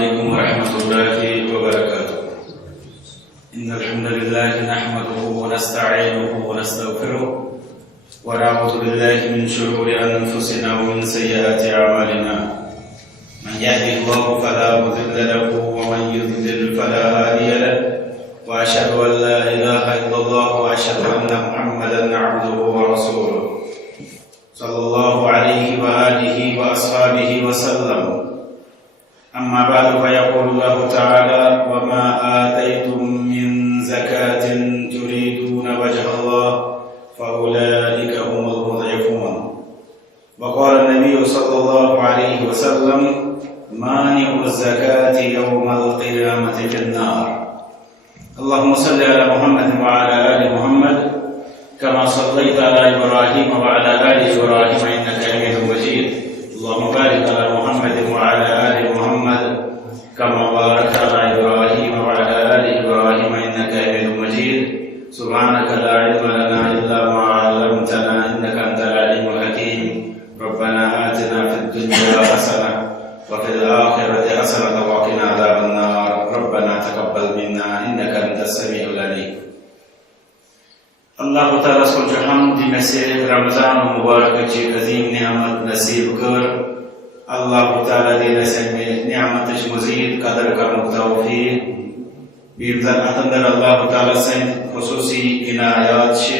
عليكم ورحمة الله وبركاته. إن الحمد لله نحمده ونستعينه ونستغفره ونعوذ بالله من شرور أنفسنا ومن سيئات أعمالنا. من يهده الله فلا مضل له ومن يضلل فلا هادي له، وأشهد أن لا إله إلا الله وأشهد أن محمدا عبده ورسوله صلى الله عليه وآله وأصحابه وسلم. أما بعد فيقول الله تعالى: وما آتيتم من زكاة تريدون وجه الله فأولئك هم المضعفون. وقال النبي صلى الله عليه وسلم: مانع الزكاة يوم القيامة في النار. اللهم صل على محمد وعلى آل محمد كما صليت على إبراهيم وعلى آل إبراهيم إنك حميد مجيد. اللهم بارك على محمد وعلى آل محمد كما باركت على إبراهيم وعلى آل إبراهيم إنك حميد مجيد. سبحانك لا علم لنا إلا ما علمتنا إنك أنت العليم الحكيم. ربنا آتنا في الدنيا حسنة وفي الآخرة حسنة وقنا عذاب النار. ربنا تقبل منا إنك أنت السميع العليم. اللہ تعالیٰ سوچ حمد مسیح رمضان مبارک چی عظیم نعمت نصیب کر. اللہ تعالیٰ دینے سے نعمتش مزید قدر کرنے توفیق. بیمزن اتندر اللہ تعالیٰ سے خصوصی عنایات چھ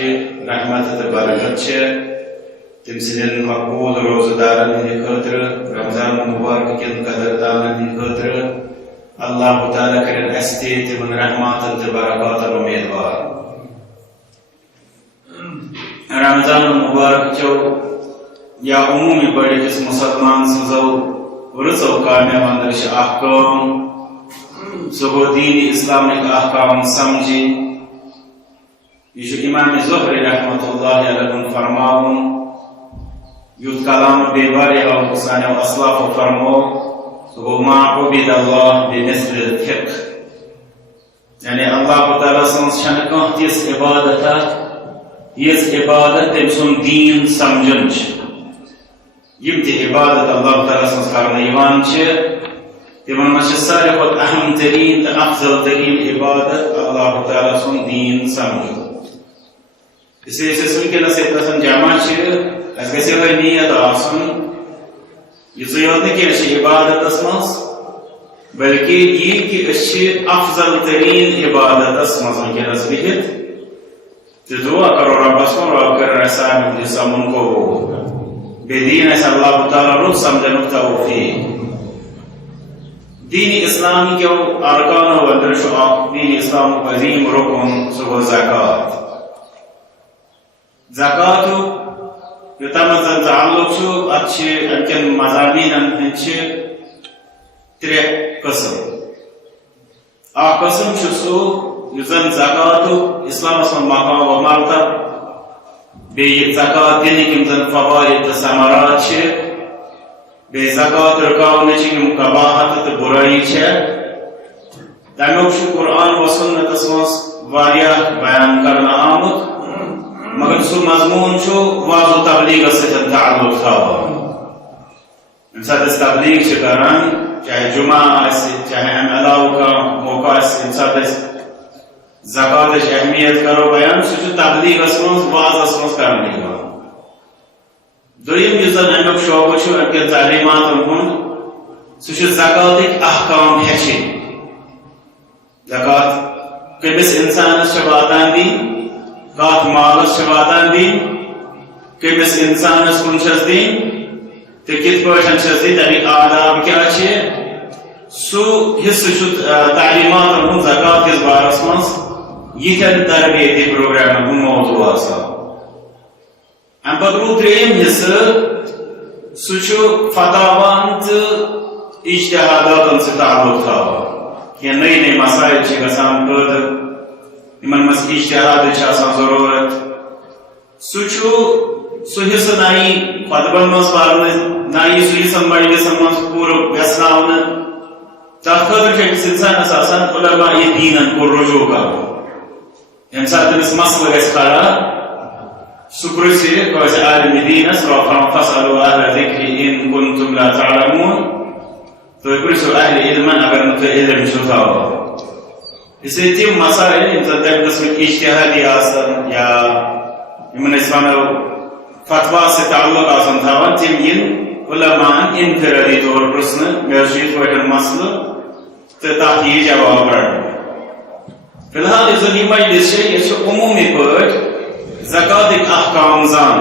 رحمت برکت چھ تم سنن مقبول روزدارن ہی خاطر رمضان مبارک کن قدردانن ہی خاطر اللہ تعالیٰ کرن استی تمن رحمات برکات امیدوار. رمضان مبارک چو یا عمومی بڑے کس مسلمان سزو رزو کامے واندرش احکام سگو دین اسلامک احکام سمجھی. یہ امام زہری رحمت اللہ علیہ فرماؤن یوت کلام بے بارے اور حسان و اصلاف فرمو سگو ما عبید اللہ بمثل الفقہ، یعنی اللہ تعالیٰ سنس شنکان تیس عبادتا یہ عبادت تم سن دین سمجھن یم تی عبادت اللہ تعالیٰ سنس کرنے تمن مجھ سارے کھت اہم ترین تو افضل ترین عبادت اللہ تعالیٰ سن دین سمجھو. اس لیے ونکس یہ جمع اس گھر نیت آسن یہ یوت نا عبادت مز بلکہ یہ کہ افضل ترین عبادت مز ونکس بہت دعا کرو ربس کو رب کر سامنے سمن کو بدین اس اللہ تعالی رخ سمجھنے توفیق. دین اسلام کے ارکان و درشاق دین اسلام عظیم رکن سو زکات. زکات یوتام تعلق چھو اچھے انکن مضامین انچے ترے قسم. آ قسم چھو سو یزن زکات اسلام اسم مقام و مرتب بے زکات دینے کی مزن فوائد و ثمرات چھے بے زکات رکاونے چی قباحت و برائی چھے. تمیوک شو قرآن و سنت اسمس واریہ بیان کرنا آمد مگر سو مضمون چھو واضح و تبلیغ سے تعلق تھا. انسان اس تبلیغ چھے کرن چاہے جمعہ آئیسی چاہے علاو کا موقع آئیسی انسان اس زکات اہمیت کرو بیان سو تبلیغ اسمس واضح اسمس کرنے گا. دویم یزن امیک شعبہ چھو انکے تعلیمات انہوں سو زکات احکام ہیچے. زکات کمس انسان اس شباتان دی کات مالس شباتان دی کمس انسان اس کنشس دی تو کت پوشن شس دی تبھی آداب کیا چھے سو حصہ چھو تعلیمات انہوں زکات اس بارس مس یہ تربیتی پروگرام کو موضوع آسا. ام پتر تریم حصہ سو فتاوان تو اجتہادات سے تعلق تھا کہ نئی نئی مسائل چھ گسان پد امن مس اجتہاد چھ ضرورت سو حصہ نئی خطبن مس پارنے نئی سو حصہ مجلسن مس پور ویسناؤن تر خاطر انسانس آسان علماء دینن کو رجوع کرو. یمہ سات تمس مسئلہ گژھِ کھڑا سہ پرژھِ عالم دینس فاسألوا اہل الذکر ان کنتم لا تعلمون تو پرسو اہل علمن اگر نہ علم چھو تھاو اس لیے تم مسائل یم زن تمہ قسم اجتہادی آسن یا یمن اس ونو فتوا سے تعلق آسن تھاوان تم ین علماء انفرادی طور پرسن مے چھ پٹن مسئلہ تو تاکہ یہ جواب رٹ فی الحال اس یہ مجلس یہ عمومی پٲٹھۍ زکاتٕکۍ احکام زان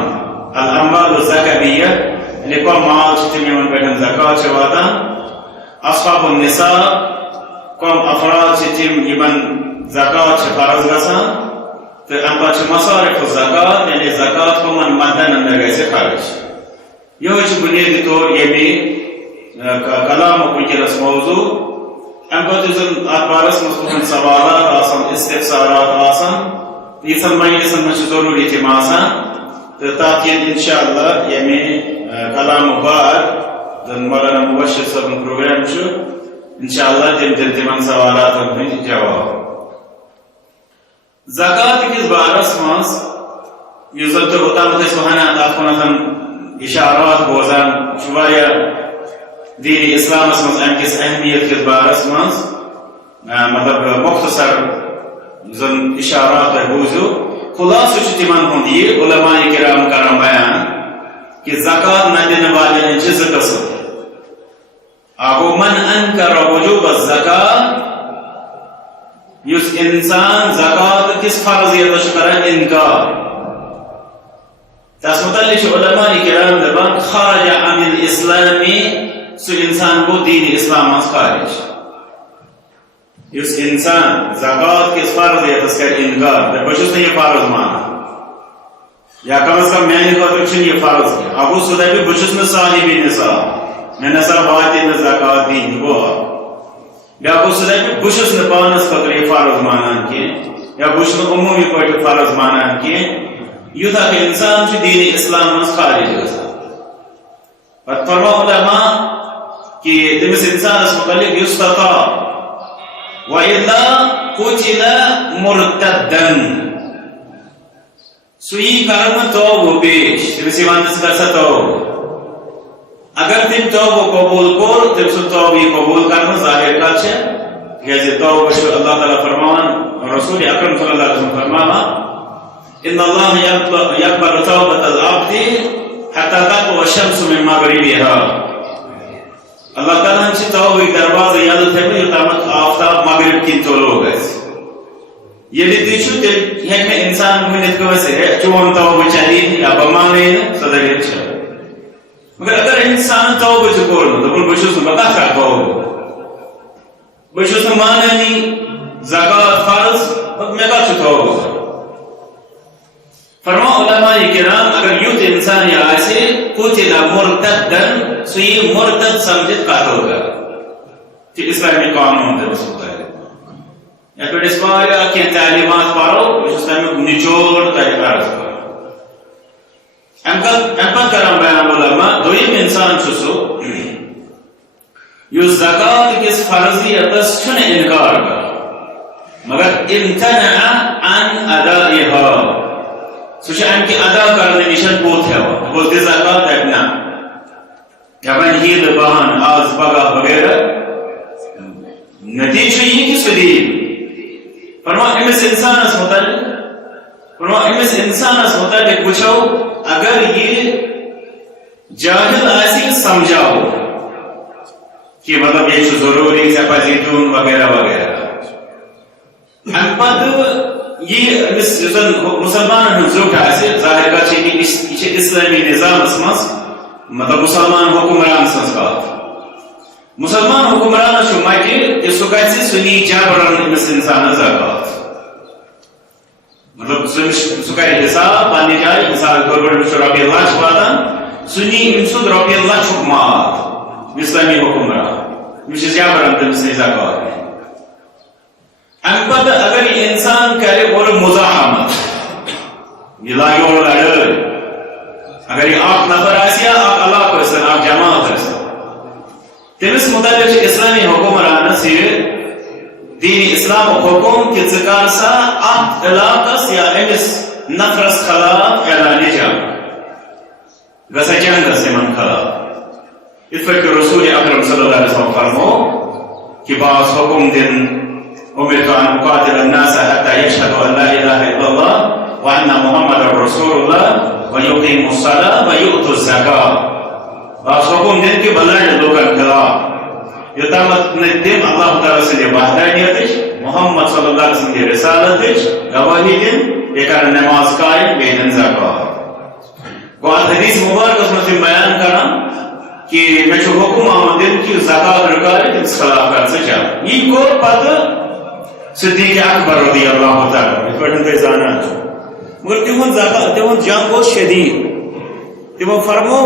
الاموال الزکویہ یعنی کم مال تم یمن پہ زکات واتان اصحاب النصاب کم افراد تم یمن زکات فرض گژھان تو ام پتہ مصارف الزکات یعنی زکات کمن مدن اندر گژھِ خرچ یہ بنیادی طور یعنی کلام ونکس موضوع ام پتہ زن ات بارس مز سوالات آسان استفسارات آسان یتھن مجلسن مز ضروری تم آسان تو تاکہ انشاءاللہ یعنی کلام بعد زن مولانا مبشر صاحب پروگرام انشاءاللہ تم سوالات ہند جواب زکات کس بارس مز اس زن تو اوتامت وہاں تک اشارات بوزان دین اسلام مز ام کس اہمیت کس بارس مز مطلب مختصر زن اشارات بوزو خلاصہ تمن ہند یہ علماء کرام کران بیان کہ زکات نہ دینے والے زٕ قسم اگو من انکر وجوب الزکات یس انسان زکات کس فرضیت کران انکار تس متعلق علماء کرام دپان خرج عن الاسلام سو انسان کو دین اسلام از خارج یس انسان زکات کس فرضیت کر انکار بہت یہ فرض مانا یا کم از کم میانہ خاطر یہ فرض اگو سہ دپہ بہت صاحب نصاب مے نسا واتہ نا زکات دین گو یا گو سہ دپہ بہت پانس خاطر یہ فرض مانان کی یا بہت عمومی پٲٹھۍ فرض مانان کی یوتھا کہ انسان دین اسلام مز خارج گژھان پتہ فرمو علماء کہ تمس انسانس متعلق یستطاع وَإِلَّا قُتِلَ مُرْتَدًّا سوئی کرم توبہ پیش تمس ونس کر سا توبہ اگر تم توبہ قبول کور تم سو توبہ قبول کرنا ظاہر کات کیازِ توبہ چھ اللہ تعالی فرمان رسول اکرم صلی اللہ علیہ وسلم فرماوا ان اللہ یقبل توبۃ العبد حتی تطلع الشمس من مغربها اللہ تعالیٰ ہم توبہ دروازہ یاد تھے یوتامت آفتاب مغرب کن طلوع گژھِ ییٚلہِ تُہۍ چھِو تیٚلہِ ہیٚکہِ نہٕ اِنسان ؤنِتھ کٲنٛسہِ ہے چون توبہ چلی یا بہٕ مانے نہٕ سۄ دٔلیٖل چھِ مگر اگر اِنسان توبہ چھُ کوٚرمُت دوٚپُن بہٕ چھُس نہٕ بہٕ کتھ کرٕ توبہ بہٕ چھُس نہٕ مانٲنی زکات فرض مےٚ کتھ چھُ توبہ کرُن فرما علماء کرام اگر یوت انسان یہ آسے قتل مرتدن سو یہ مرتد سمجھت قتل ہوگا کہ اسلامی قانون دے رسول ہے یا پھر اس بارے کی تعلیمات پڑھو اس اسلامی نچوڑ تحریک عرض کرو امپت کرم بیان علماء دویم انسان چھسو یہ زکات کس فرضیت چھن انکار کر مگر امتنع عن ادائها سوچ ام کی ادا کرنے نشان بہت ہے وہ دے زکات دینا یا بن ہی بہان آز پگا وغیرہ نتیجہ یہ کہ سدی فرما امس انسان اس متعلق پوچھو اگر یہ جاہل آسی سمجھاؤ کہ مطلب یہ ضروری سے پذیتون وغیرہ وغیرہ ام پتہ یہ مسلمان زوٹ آسے ظاہر کا کہ یہ اسلامی نظام مز مطلب مسلمان حکمران سن بات مسلمان حکمران متہ کہ سہ گژھِ سنی جبرن امس انسان زکات مطلب سہ کرِ حساب پنہ جائے مثال طور پر رۄپیہِ لچھ واتان سنی ام سند رۄپیہِ لچھُک مال اسلامی حکمران یہ جبرن تمس زکات ام پتہ اگر یہ انسان کرے اور مزاحمت یہ لاگے اور لڑائی اگر یہ آپ نفر آسی یا آپ علاقہ اسلام آپ جماعت اسلام تمس متعلق اسلامی حکمران سے دین اسلام حکم کہ ذکر سا آپ علاقہ یا امس نفرس خلاف اعلان جنگ گسا جنگ سے من خلاف اس پر کہ رسول اکرم صلی اللہ علیہ وسلم فرمو کہ بعض حکم دن امرت ان اقاتل الناس حتى يشهدوا ان لا اله الا الله وان محمد رسول الله ويقيموا الصلاه ويؤتوا الزكاه بعض حکم دن کہ بلائیں لوگن خلاف یوتامت ندیم اللہ تعالی سے وحدانیت محمد صلی اللہ علیہ وسلم کی رسالت گواہی دن یہ کر نماز قائم بین زکات کو حدیث مبارک میں بیان کرنا کہ میں جو حکم آمدن کی زکات رکاری اس خلاف کر سچا یہ کو پتہ صدیق اکبر رضی اللہ تعالی اس پر انتے زانا مگر تیون زکات تیون جنگ و شدید تیون فرمو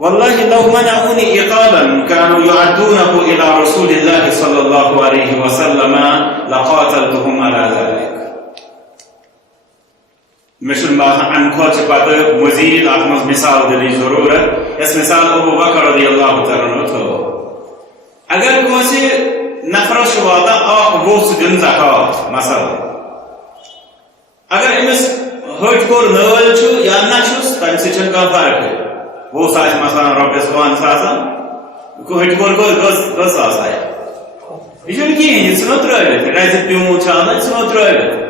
والله لو منعوني إقالا كانوا يعدونه إلى رسول الله صلى الله عليه وسلم لقاتلتهم على ذلك مثل ما عن خود بعد مزید آتمز مثال دلی ضرورت اس مثال ابو بکر رضی اللہ تعالی عنہ تو اگر کوئی نفر شوادا آخ بوس دن زکات مثلا اگر امس ہٹ کور نول چھو یا نہ چھوس تم سے چھ کا فرق ہے وہ ساز مثلا رپیس 1000 کو ہٹ کور کو 10 آئے یہ کی ہے سنو ترائے رائز پیو چانا سنو ترائے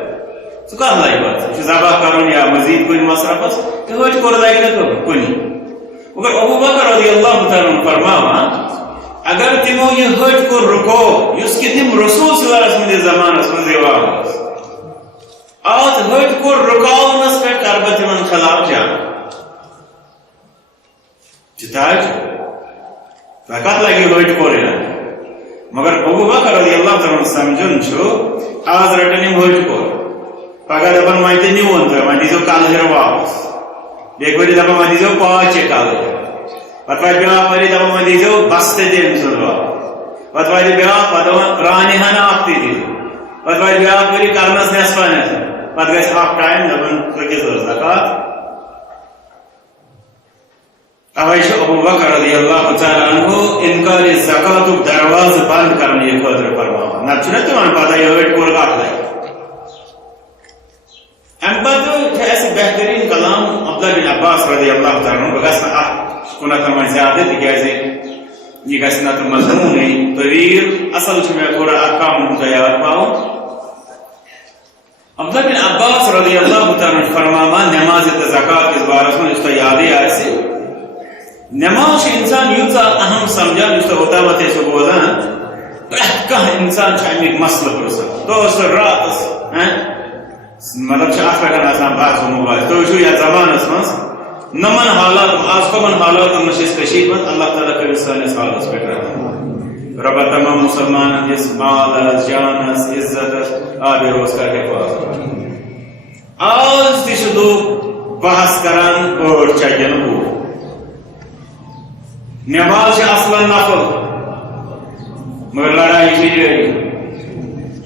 تو کہاں لائی بات زبا کرون یا مزید کوئی مصرف کہ ہٹ کور لائی نہ کوئی مگر ابو بکر رضی اللہ تعالی عنہ فرماوا اگر تمو یہ ہٹ کور رکو اس کی تم رسول صلی اللہ علیہ وسلم کے زمانے میں دیوا آج ہٹ کور رکاو نس پہ کربت من خلاف جان چتاج فقط لگی ہٹ کور مگر ابو بکر رضی اللہ تعالی عنہ سمجھن چھو آج رٹنیم ہٹ کور پگہ دپان وتہ نیون تو وۄنۍ دیٖزیو کلہر واپس بیٚیہِ ؤری دپان وۄنۍ دیٖزیو پانٛژِ کلہر پتہٕ واتہِ بیٛاکھ ؤری دپان وۄنۍ دیٖزیو بستہٕ تہِ أمۍ سُنٛد واپس پتہٕ واتہِ بیٛاکھ پتہٕ دپان رانہِ ہنا اکھ تہِ دیٖزیو پتہٕ واتہِ بیٛاکھ ؤری کرنس نٮ۪صفا نٮ۪صف پتہٕ گژھِ اکھ ٹایم دپان ژٕ کیٛاہ ٲس زکات اوے چھُ ابو بکر رضی اللہ تعالی عنہ انکار زکاتُک دروازٕ بنٛد کرنہٕ خٲطرٕ فرماوان نتہٕ چھُنہ تِمن پتہ یہِ ۂٹۍ کوٚر کتھ لگہِ ام بعد ایسے بہترین کلام عبداللہ بن عباس رضی اللہ تعالیٰ عنہ بگس نا کنت من زیادہ تکیازے یہ گس نا تو مضمون طویل اصل چھ میں تھوڑا ارقام تیار پاؤں عبداللہ بن عباس رضی اللہ تعالیٰ عنہ فرماما نماز زکات کے بارے میں اس کو یاد ہے ایسے نماز انسان یوتا اہم سمجھا اس کو ہوتا متے سو بوزان پرت کا انسان چاہیے مسئلہ پرسن تو اس رات ہیں مطلب شاخ پہ آسان بات موبائل تو شو یا زبان اسمس نمن حالات آج کمن حالات مشس کشید من اللہ تعالیٰ کے انسان اس حالت پہ رہا رب تمام مسلمان اس مال جان عزت آبی روز کا حفاظت آج تیش لوگ بحث کران اور چاہین ہو نماز اصلا نفل مگر لڑائی چیز رہی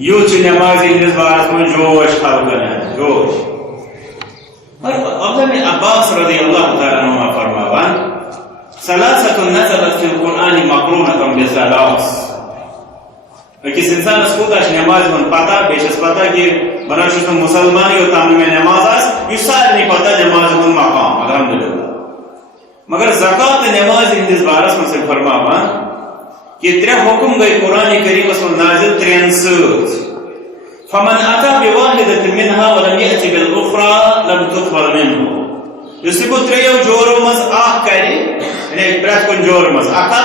یوں چھ نمازی ہندس بارس میں جوش خلقن ہے جوش اور عبداللہ بن عباس رضی اللہ تعالیٰ عنہ فرماوان ثلاثة نزلت في القرآن مقرونة بثلاث کس انسان اس کو داش نماز من پتا بیشس پتا کہ بناشت مسلمانی و تام میں نماز آس یہ سار نہیں پتا نماز من مقام الحمدللہ مگر زکات نماز ہندس بارس میں سے فرماوان یہ ترے حکم گئی قرآن کریم اس میں نازل ترین سوت فمن اتا بواحدت منها ولم یأتی بالاخرى لم تقبل منه یسی کو تریو جورو مز آخ کری یعنی پرات کن جور مز آخا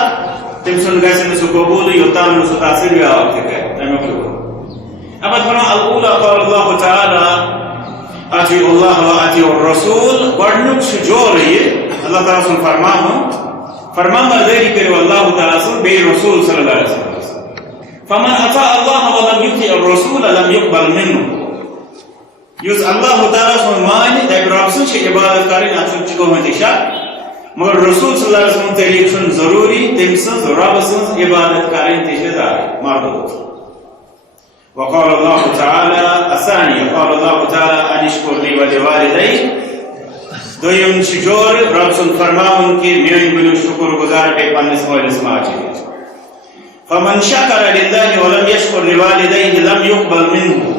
تم سن گئی سن سو قبول یوتان نسو تاثیر بھی آخ تکے نمو کیوں اما فرما الاولا قال اللہ تعالی اتی اللہ و اتی الرسول گوڑنک شجور ہے اللہ تعالی سن فرمان برداری کرے اللہ تعالی سن بے رسول صلی اللہ علیہ وسلم فمن اطاع اللہ ولم یطع الرسول لم يقبل منه یوز اللہ تعالی سن مانی دیکھ رب سن چھ عبادت کریں اچھو چکو ہوتی شاک مگر رسول صلی اللہ علیہ وسلم طریق سن ضروری تم سن رب سن عبادت کریں تیشے داری مردود وقال اللہ تعالی الثانی قال اللہ تعالی ان اشکر لی ولوالدی دویم شجور رب سن فرماون کی میون بنو شکر گزار پہ پنس مولس ماجی فمن شکر للہ ولم یشکر لوالدیہ لم یقبل منه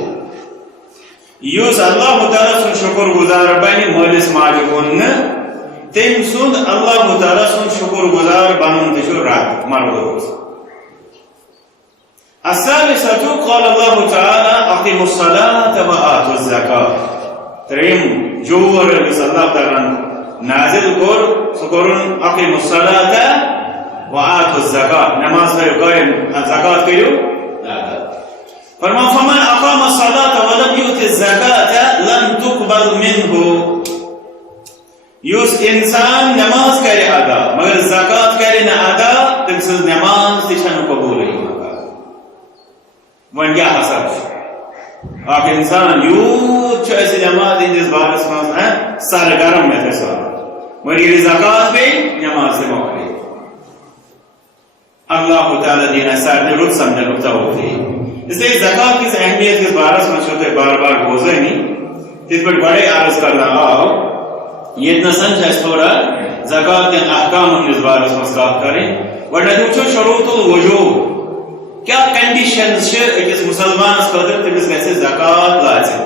یوز اللہ تعالی سن شکر گزار بنی مولس ماجی کن تم سند اللہ تعالیٰ سن شکر گزار بنن تشو رات مرد الثالثة قال الله تعالى أقيموا الصلاة وآتوا الزكاة تريم جور الله تعالى نازل قول سكورن أقيموا الصلاة وآتوا الزكاة نماز قائم الزكاة كيو فرمان فمن أقام الصلاة ولم يؤت الزكاة لم تقبل منه یس انسان نماز کرے ادا مگر زکات کرے نہ ادا تم سے نماز تشن قبول نہیں ہوگا ون کیا حسب آپ انسان یوت ایسی نماز اس بارس میں سرگرم میں تھے مگر یہ زکات پہ نماز سے موقع اللہ تعالی دینا سر نے رت سمجھا رکھتا ہوتی اس لیے زکات کی اہمیت اس بارس میں چھوٹے بار بار گوزے نہیں جس پر بڑے عرض کرنا آؤ یہ اتنا سمجھا اس تھوڑا زکات کے احکام ہم اس بار اس مسئلات کریں ورنہ جو شروط الوجوب کیا کنڈیشنز چھے ایک مسلمان اس قدر تمہیں کیسے زکات لازم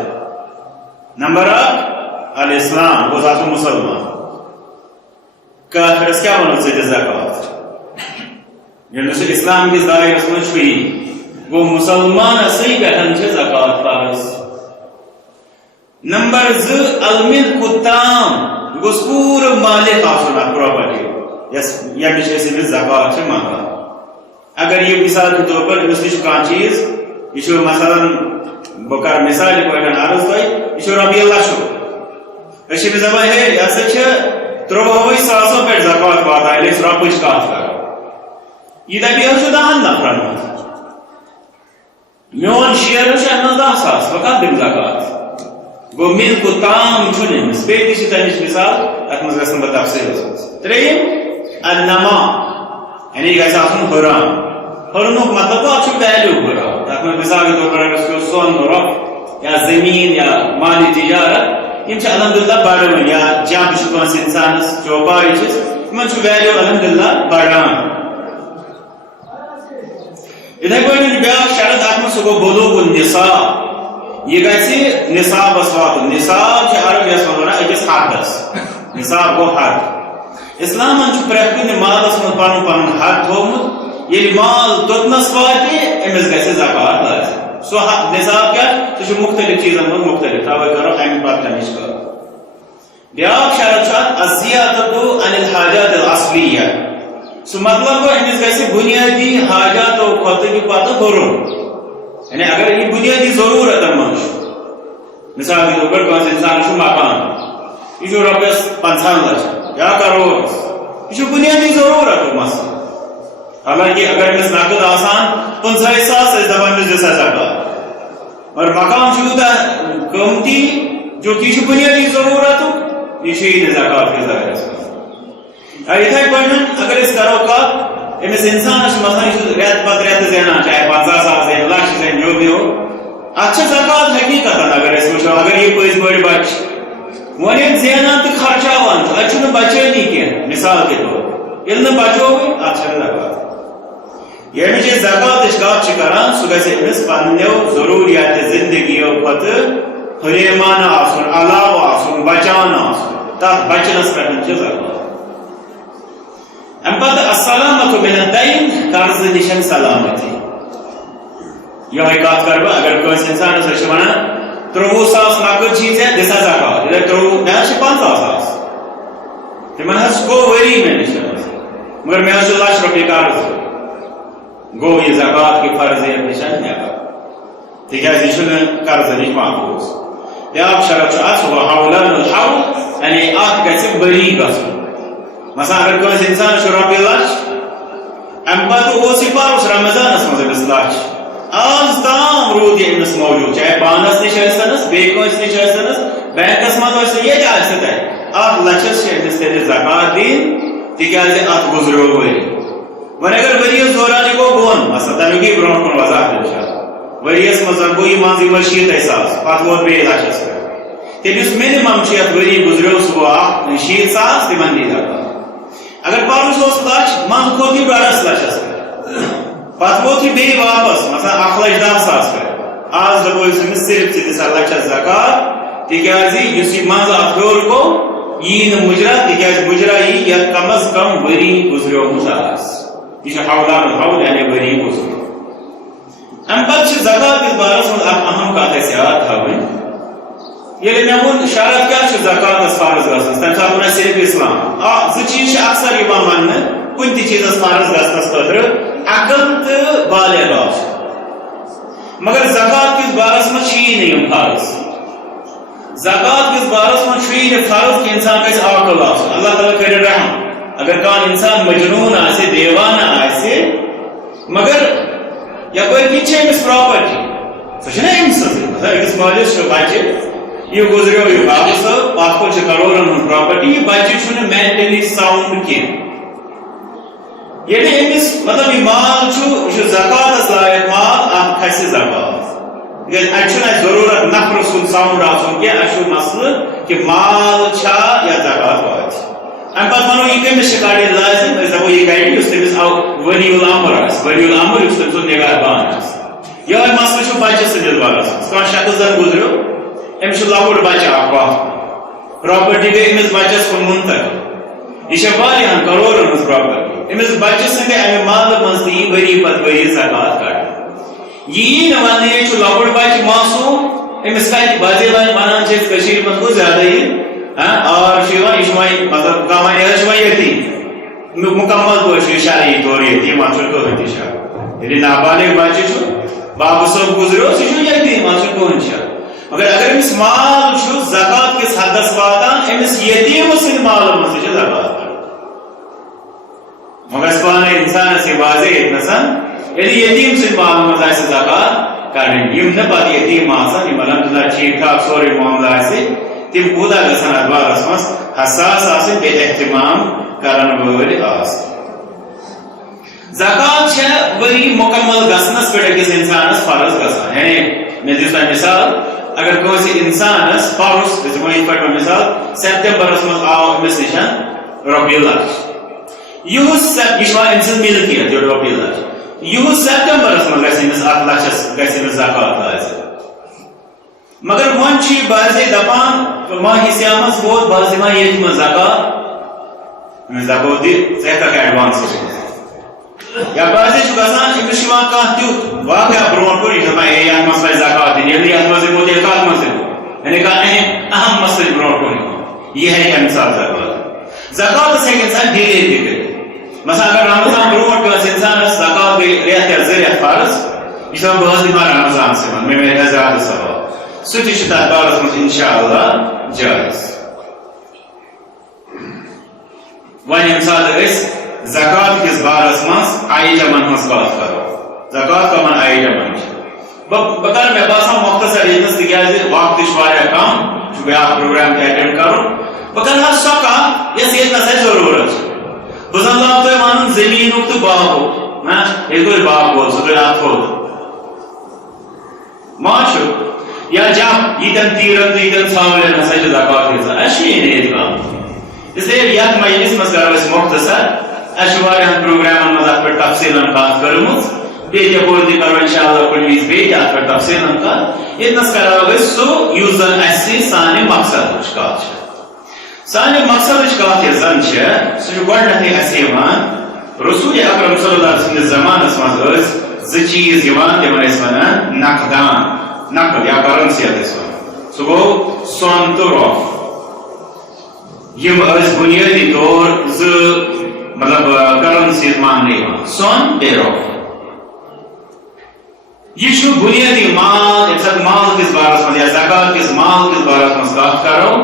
نمبر 8 الاسلام وہ ذات مسلمان کافر اس کیا ہونا چاہیے زکات یعنی اسے اسلام کی دائر اس میں چھوئی وہ مسلمان اسی بیٹھن چھے زکات فارس نمبر 2 الملک التام گوس پور مالک آسنا پراپرٹی یا بیچے سے بھی زکات سے مانگا اگر یہ مثال کے طور پر اس نے کان چیز یہ مثلا بکر مثال کو اگر عرض ہوئی یہ ربی اللہ شو اسی بھی زبان ہے یا سچ ترو ہوئی ساسوں پر زکات بات ہے لیکن رب کچھ کات کر یہ دبی ہو شدہ ہن نفرن میون شیئر شاید 10 ساس وقت دم زکات گو ملک و تام چونیم سپیتی شی تنیش مثال اکمز گسن بتفصیل تریم النما یعنی گیسا آسون حرام حرنوک مطلب اچھو ویلیو حرام اکمز مثال کے طور پر اگر سکو سون رفت یا زمین یا مالی تجارت ان چا الحمدللہ بڑھون یا جام شکوان سے انسان چوپاری چیز من چو ویلیو الحمدللہ بڑھان ادھائی کوئی بیاک شرط اکمز سکو بلوغ النصاب یہ گئی نصاب اسوات نصاب چھ عرب یس ونونا اکس حدس نصاب گو حد اسلام ان چھ پریکٹن مال اس من پن پن حد تھومت یہ مال توتنس واتی امس گئی زکات لازم سو نصاب کیا تو مختلف چیزن من مختلف تاوی کرو ایم پتہ نش کرو بیاک شرط چھ الزیادت عن الحاجات الاصلیہ سو مطلب کو امس گئی بنیادی حاجات و خطی پتہ برون یعنی اگر یہ بنیادی ضرورت ہے منش مثال کے طور پر کون سے انسان شو مکان یہ جو رپیس 50 لچھ یا کروڑ یہ جو بنیادی ضرورت ہے مسئلہ حالانکہ اگر اس نقد آسان 50 ساس اس دفعہ میں جیسا جاتا اور مکان شو ہے قیمتی جو کی شو بنیادی ضرورت ہے یہ شہید زکات کے ظاہر ہے یہ تھا اگر اس کرو کا امس انسان مثلا ریت پت ریت زینا چاہے 50 سال زین لچھ زین جو بھی ہو اچھا زکات حقیقت اگر اس وچھو اگر یہ کوئی بڑی بچ ون زینا تو خرچہ ون اچھا بچے نہیں کیا مثال کے طور علم بچو ہوئی اچھا زکات یہ مجھے زکات اشکات چکران صبح سے امس پنیو ضروریات زندگی و پت حریمان آسن علاوہ آسن بچان آسن تاک بچنس کرنے چیز زکات ام بعد السلامت من الدین قرض نشن سلامتی یہ حقیقت کربا اگر کوئی انسان اسے شمانا 30 ساس نقد چیز ہے دسا زکات اگر 30 نیش 50 ساس تمن ہس گو وری میں نشن مگر میں 1 لاکھ روپے قرض گو یہ زکات کی فرض ہے نشن ہے ٹھیک ہے نشن قرض نہیں محفوظ یا شرط شاعت و حولان الحول یعنی آت کیسے بری قسم مثلا اگر کوئی انسان شرابی لچ ام بعد وہ سپار اس رمضان اس مزے بس لچ آز تام رود یہ امس موجود چاہے بانس نشستنس بیکوش نشستنس بینکس مدوش یہ جائے سکتا ہے آپ لچس شہدس تیرے زکاة دین تکیازے آپ گزرو ہوئی ون اگر وریس دورانی کو گون مثلا تنگی برون کن وضاحت انشاء وریس مزن کوئی مانزی مشیط احساس پات وہ بے لچس کر تیلیس منیمم چیت وری گزرو سوا شیط ساس تی من دیدہ اگر پاروش ہوس لچ من کھوتی برس لچس کر پت وہ تھی بے واپس مثلا 1,10,000 کر آج دبوئی سمس صرف چیتی سر لچس زکاة تکیازی یسی منز افرور کو یہ مجرا تک مجرا یہ کم از کم وری گزریومت یہ حولان الحول یعنی وری گزر ام پتہ زکات کس بارس من اہم کت اس یاد تھوین یل مے وون شرط کیا زکات فرض گژھنس تمہ سات ون صرف اسلام زٕ چیز اکثر یوان وننہٕ کُنہِ تہِ چیزس فرض گژھنس خٲطرٕ عقل تہٕ بالغ مگر زکات کس بارس من نہیں فرض زکات کس بارس من فرض کہ انسان گژھِ عاقل آسُن اللہ تعالیٰ کرِ رحم اگر کانٛہہ انسان مجنون آسہِ دیوانہ آسہِ مگر یپٲرۍ کِنۍ چھِ أمِس پراپرٹی سۄ چھےٚ نا أمۍ سٕنٛزٕے أکِس مٲلِس چھُ بچہِ یہ گزریو یہ بابو صاحب پتھ کھوٚت چھِ کروڑن ہُنٛد پراپرٹی یہ بچہِ چھُنہٕ مینٹلی ساوُنٛڈ کینٛہہ ییٚلہِ أمِس مطلب یہ مال چھُ یہِ چھُ زکاتس لایق مال اتھ کھسہِ زکات تِکیٛازِ اتہِ چھُنہٕ اسہِ ضروٗرت نفرٕ سُنٛد ساوُنٛڈ آسُن کینٛہہ اسہِ چھُ مسلہٕ کہ مال چھا یا زکات واتہِ امہِ پتہٕ ونو یہ کٔمِس چھِ کڑٕنۍ لازم أسۍ دپو یہِ کڑِ یُس تٔمِس ولی الامر آسہِ ولی الامر یُس تٔمۍ سُنٛد نگہبان آسہِ یِہوے مسلہٕ چھُ بچہِ سٕنٛدِس بارس منٛز کانٛہہ شخص زن گُزریو أمِس چھُ لۄکُٹ بچہِ اکھ وقت پراپرٹی گٔے أمِس بچس کُن منتقل یہ چھِ واریاہن کروڑن ہٕنٛز پراپرٹی أمِس بچہِ سٕنٛدِ امہِ مالہٕ منٛز تہِ یی ؤری پتہٕ ؤری زکات کڑنہٕ یہِ یی نہٕ وننہٕ یہِ چھُ لۄکُٹ بچہِ معصوٗم أمِس کتہِ بازے ونان چھِ أسۍ کٔشیٖرِ منٛز گوٚو زیادٕ یہِ اور چھُ یِوان یہِ چھُ وۄنۍ مطلب کانٛہہ وَنہِ یہِ چھُ وۄنۍ یتیٖم مُکمل پٲٹھۍ چھُ یہِ شرعی طور یتیٖم اتھ چھُنہٕ کٕہٕنۍ تہِ شک ییٚلہِ نابالغ بچہِ چھُ بابہٕ صٲب گُزریو سُہ چھُ یتیٖم اتھ چھُنہٕ کٕہٕنۍ شک مگر اگر أمِس مال چھُ زکات کِس حدس واتان أمِس یتیٖمہٕ سٕنٛدِ مالہٕ منٛز تہِ چھِ زکات وۄنۍ گژھِ پانے انسانس یہِ واضح ییٚتنس ییٚلہِ یتیٖم سٕنٛدِ مالہٕ منٛز آسہِ زکات کڑٕنۍ یِم نہٕ پتہٕ یتیٖم آسان یِم الحمدللہ ٹھیٖک ٹھاک سورُے معاملہٕ آسہِ تم کوٗتاہ گژھن اتھ بارس منٛز حساس آسٕنۍ بیٚیہِ احتمام کرن وٲلۍ آسٕنۍ زکات چھےٚ ؤری مُکمل گژھنس پٮ۪ٹھ أکِس انسانس فرض گژھان یعنی مےٚ دِژ تۄہہِ مثال اگر کٲنٛسہِ انسانس پرُس أسۍ دِمو یِتھ پٲٹھۍ مثال سپتمبرس منٛز آو أمِس نِش رۄپیہِ لچھ یِہُس یہِ چھُ أمۍ سٕنٛز مِلکِیت یہِ رۄپیہِ لچھ یِہُس سپتمبرس منٛز گژھِ أمِس اتھ لچھس گژھِ أمِس زکات لازم مگر وۄنۍ چھُ یہِ بازے دپان ماہِ سیامس ووت بہٕ حظ دِمہٕ ییٚتہِ منٛز زکات أمِس دپو دِ ژٕ ہٮ۪ککھ ایڈوانسس منٛز یا بازے چھُ گژھان أمِس چھُ یِوان کانٛہہ تیُتھ واقعہ برونٛٹھ کُن یہِ چھُ دپان ہے یتھ منٛز پزِ زکات دِنۍ ییٚلہِ یتھ منٛز دِمو تیٚلہِ کتھ منٛز دِمو یعنی کانٛہہ اہم مسلہٕ چھُ برونٛٹھ کُن یہِ ہٮ۪کہِ امہِ ساتہٕ زکاتس ہٮ۪کہِ انسان ڈِلے تہِ کٔرِتھ مثلاً اگر رمضان برونٛٹھ کٲنٛسہِ انسانس زکات گٔے رٮ۪تھ یا 2 رٮ۪تھ فرض یہِ چھُ دپان بہٕ حظ دِمہٕ رمضانسٕے منٛز مےٚ مِلہِ ہا زیادٕ ثواب سُہ تہِ چھُ تتھ بارس منٛز انشاءاللہ جٲیز وۄنۍ ییٚمہِ ساتہٕ أسۍ زکات کِس بارس منٛز آیٹمن ہٕنٛز کتھ کرو زکات کمن آیٹمن چھِ بہٕ کرٕ مےٚ باسان مۄختصر ییٚتنس تِکیازِ وقت تہِ چھُ واریاہ کم چھُ بیاکھ پروگرام تہِ ایٹینڈ کرُن بہٕ کرٕ حظ سۄ کتھ یۄس ییٚتنس اَسہِ ضروٗرت چھِ بہٕ زن لاگہٕ تۄہہِ ونُن زٔمیٖنُک تہٕ باغُک نہ ییٚلہِ توتہِ باغ وول سُہ تُلہِ اتھ تھوٚد ما چھُ یا جب ییٖتٮ۪ن تیٖرن تہٕ ییٖتٮ۪ن ژھاوٕلٮ۪ن ہسا چھِ زکات ییٖژاہ اَسہِ چھُ یی نہٕ ییٚتہِ کانٛہہ اسلیے یتھ مجلس منٛز کرو أسۍ مۄختصر اَسہِ چھُ واریاہن پروگرامن منٛز اتھ پٮ۪ٹھ تفصیٖلن کتھ کٔرمٕژ بیٚیہِ یپٲرۍ تہِ کرو انشاءاللہ کُنہِ وِزِ بیٚیہِ تہِ اتھ پٮ۪ٹھ تفصیٖلن کتھ ییٚتنس کرو أسۍ سُہ یُس زن اسہِ سانہِ مقصدٕچ کتھ چھِ سانہِ مقصدٕچ کتھ یۄس زن چھِ سُہ چھُ گۄڈٕنیتھٕے اسہِ یِوان رسول اکرم صلی اللہ علیہ وسلم زمانس منٛز ٲسۍ 2 چیٖز یِوان تِمن ٲسۍ ونان نقدان نقد یا کرنسی ٲسۍ ونان سُہ گوٚو سۄن تہٕ رۄپھ یِم ٲسۍ بُنیٲدی طور 2 مطلب کرنسی ماننہٕ یِوان سۄن بیٚیہِ رۄپھ یہ چھُ بُنیٲدی مال ییٚمہِ ساتہٕ مال کِس بارس منٛز یا زکات کِس مال کِس بارس منٛز کتھ کرو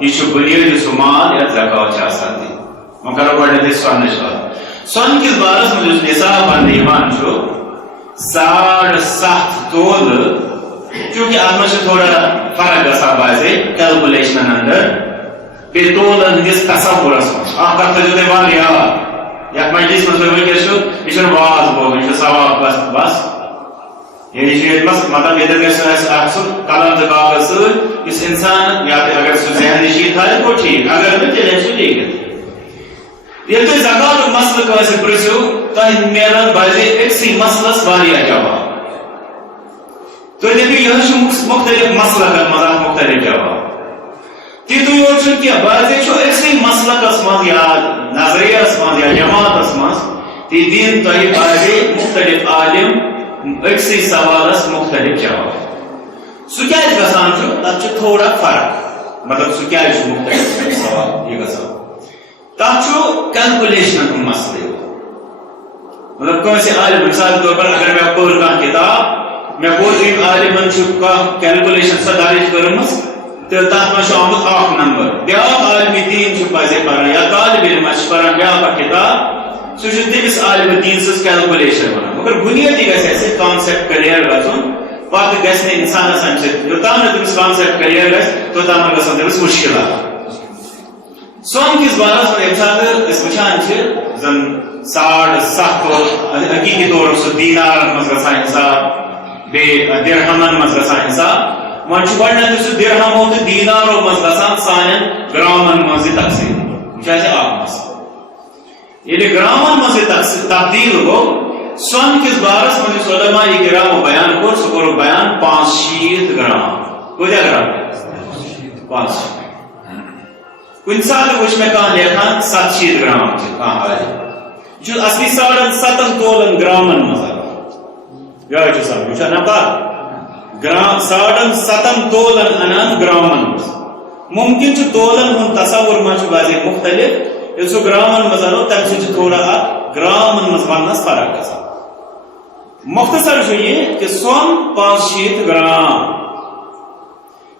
یہ چھُ بُنیٲدی سُہ مال یتھ زکات چھِ آسان دِنۍ وۄنۍ کرو گۄڈٕنیتھٕے سۄنٕچ کتھ سۄن کِس بارس منٛز یُس نصاب وننہٕ یِوان چھُ 7.5 تولہٕ چوٗنٛکہِ اتھ منٛز چھِ تھوڑا فرق گژھان باسے کیلکولیشنن انٛدر بیٚیہِ تولن ہٕنٛدِس تصورس منٛز اکھ کتھ تھٲیزیو تُہۍ وارٕ یاد یتھ مجلس منٛز تُہۍ وٕنکیٚس چھُو یہِ چھُنہٕ واز بوزُن یہِ چھُ ثواب بس یعنی چھُ ییٚتہِ منٛز مطلب ییٚتٮ۪تھ گژھِ اَسہِ آسُن قلم تہٕ کاغذ سۭتۍ یُس انسان یا اگر سُہ ذہن نِشی تھایہِ گوٚو ٹھیٖک اگر نہٕ تیٚلہِ ہیٚکہِ سُہ لیٖکھِتھ ییٚلہِ تُہۍ زکاتُک مسلہٕ کٲنٛسہِ پرژھِو تۄہہِ میلن باسے أکسٕے مسلس واریاہ جواب تُہۍ دٔپِو یہِ حظ چھُ مختلف مسلکن منٛز اکھ مختلف جواب تیتو یوت کیا بعضے اکسی مسلکس مز یا نظریس مز یا جماعتس مز تی دین تہ بعضے مختلف عالم اکسی سوالس مختلف جواب سہ کیا گژھان تک تھوڑا فرق مطلب سہ کیا مختلف سوال یہ گژھان تک کیلکولیشن ہند مسئلہ مطلب کنس عالم مثال کے طور پر اگر میں پور کھانا کتاب میں پور عالمن کیلکولیشن سہ درج کرم تو تر مجھ آمت اخ نمبر بیاکھ عالم دین پزے پران یا طالب علم پران بیاکھ کتاب سہ تمس عالم دین سز کیلکولیشن ونان مگر بنیادی گھس کانسیپٹ کلیئر گھن پتہ گھس انسانس امہ سۭتۍ یوٚتام نہٕ تٔمِس کانسیپٹ کلیئر گژھِ توٚتام گژھن تٔمِس مُشکلات سون کس بارس منٛز ییٚمہِ ساتہٕ أسۍ وٕچھان زن 7.5 حقیقی طور سہ دینارن مز گژھان حساب بیٚیہِ درہمن مز گژھان حساب وۄنۍ چھُ گۄڈٕنیتھٕے سُہ درہمو تہٕ دینارو منٛز گژھان سانٮ۪ن گرامن منٛز یہِ تقسیٖم یہِ چھُ اَسہِ اکھ مسلہٕ ییٚلہِ گرامن منٛز یہِ تبدیٖل گوٚو سون کس بارس منٛز یُس علماء کرامو بیان کوٚر سُہ کوٚرُکھ بیان 500 گرام کۭتیاہ گرام 500 کُنہِ ساتہٕ وٕچھ مےٚ کانٛہہ لیکھان 700 گرام چھِ کانٛہہ عالم یہ اصلی 7.5 تولن گرامن مز یہ سمجھ نا گرام 7.5 تولن انان گرامن مز ممکن تولن ہند تصور مجھ واضح مختلف یل سہ گرامن مز انو تم سی تھوڑا گرامن مز ونس فرق گا مختصر یہ کہ سون 500 گرام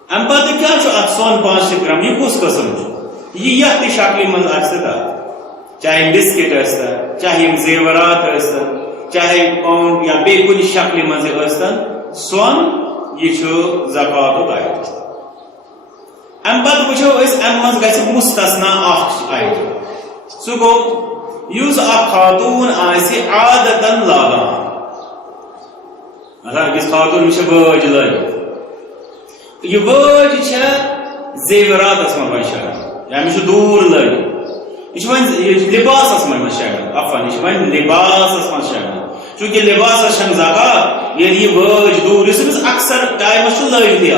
ام پتہ کیا ات سون 500 گرام یہ کس قسم یہ یت تہ شکل مز چاہے بسکٹ ٲسۍتن چاہے زیورات ٲسۍتن چاہے پاؤنڈ یا بیٚیہِ کُنہِ شکلہِ منٛز ٲسۍتن سون یہ زکاتُک آیٹم امہِ پتہٕ وٕچھو أسۍ امہِ منٛز گژھِ مستثنا اکھ آیٹم سُہ گوٚو یُس اکھ خاتوٗن آسہِ عادتن لاگان مطلب أکِس خاتوٗنس چھِ وٲج لٲگِتھ یہِ وٲج چھےٚ زیوراتس منٛز وۄنۍ شامل یا أمِس چھُ دوٗر لٲگِتھ یہ لباسس من شامل عفان یہ لباسس من شامل چونکہ لباسس زکات یہ وج دور اس اکثر ٹائمس لگتی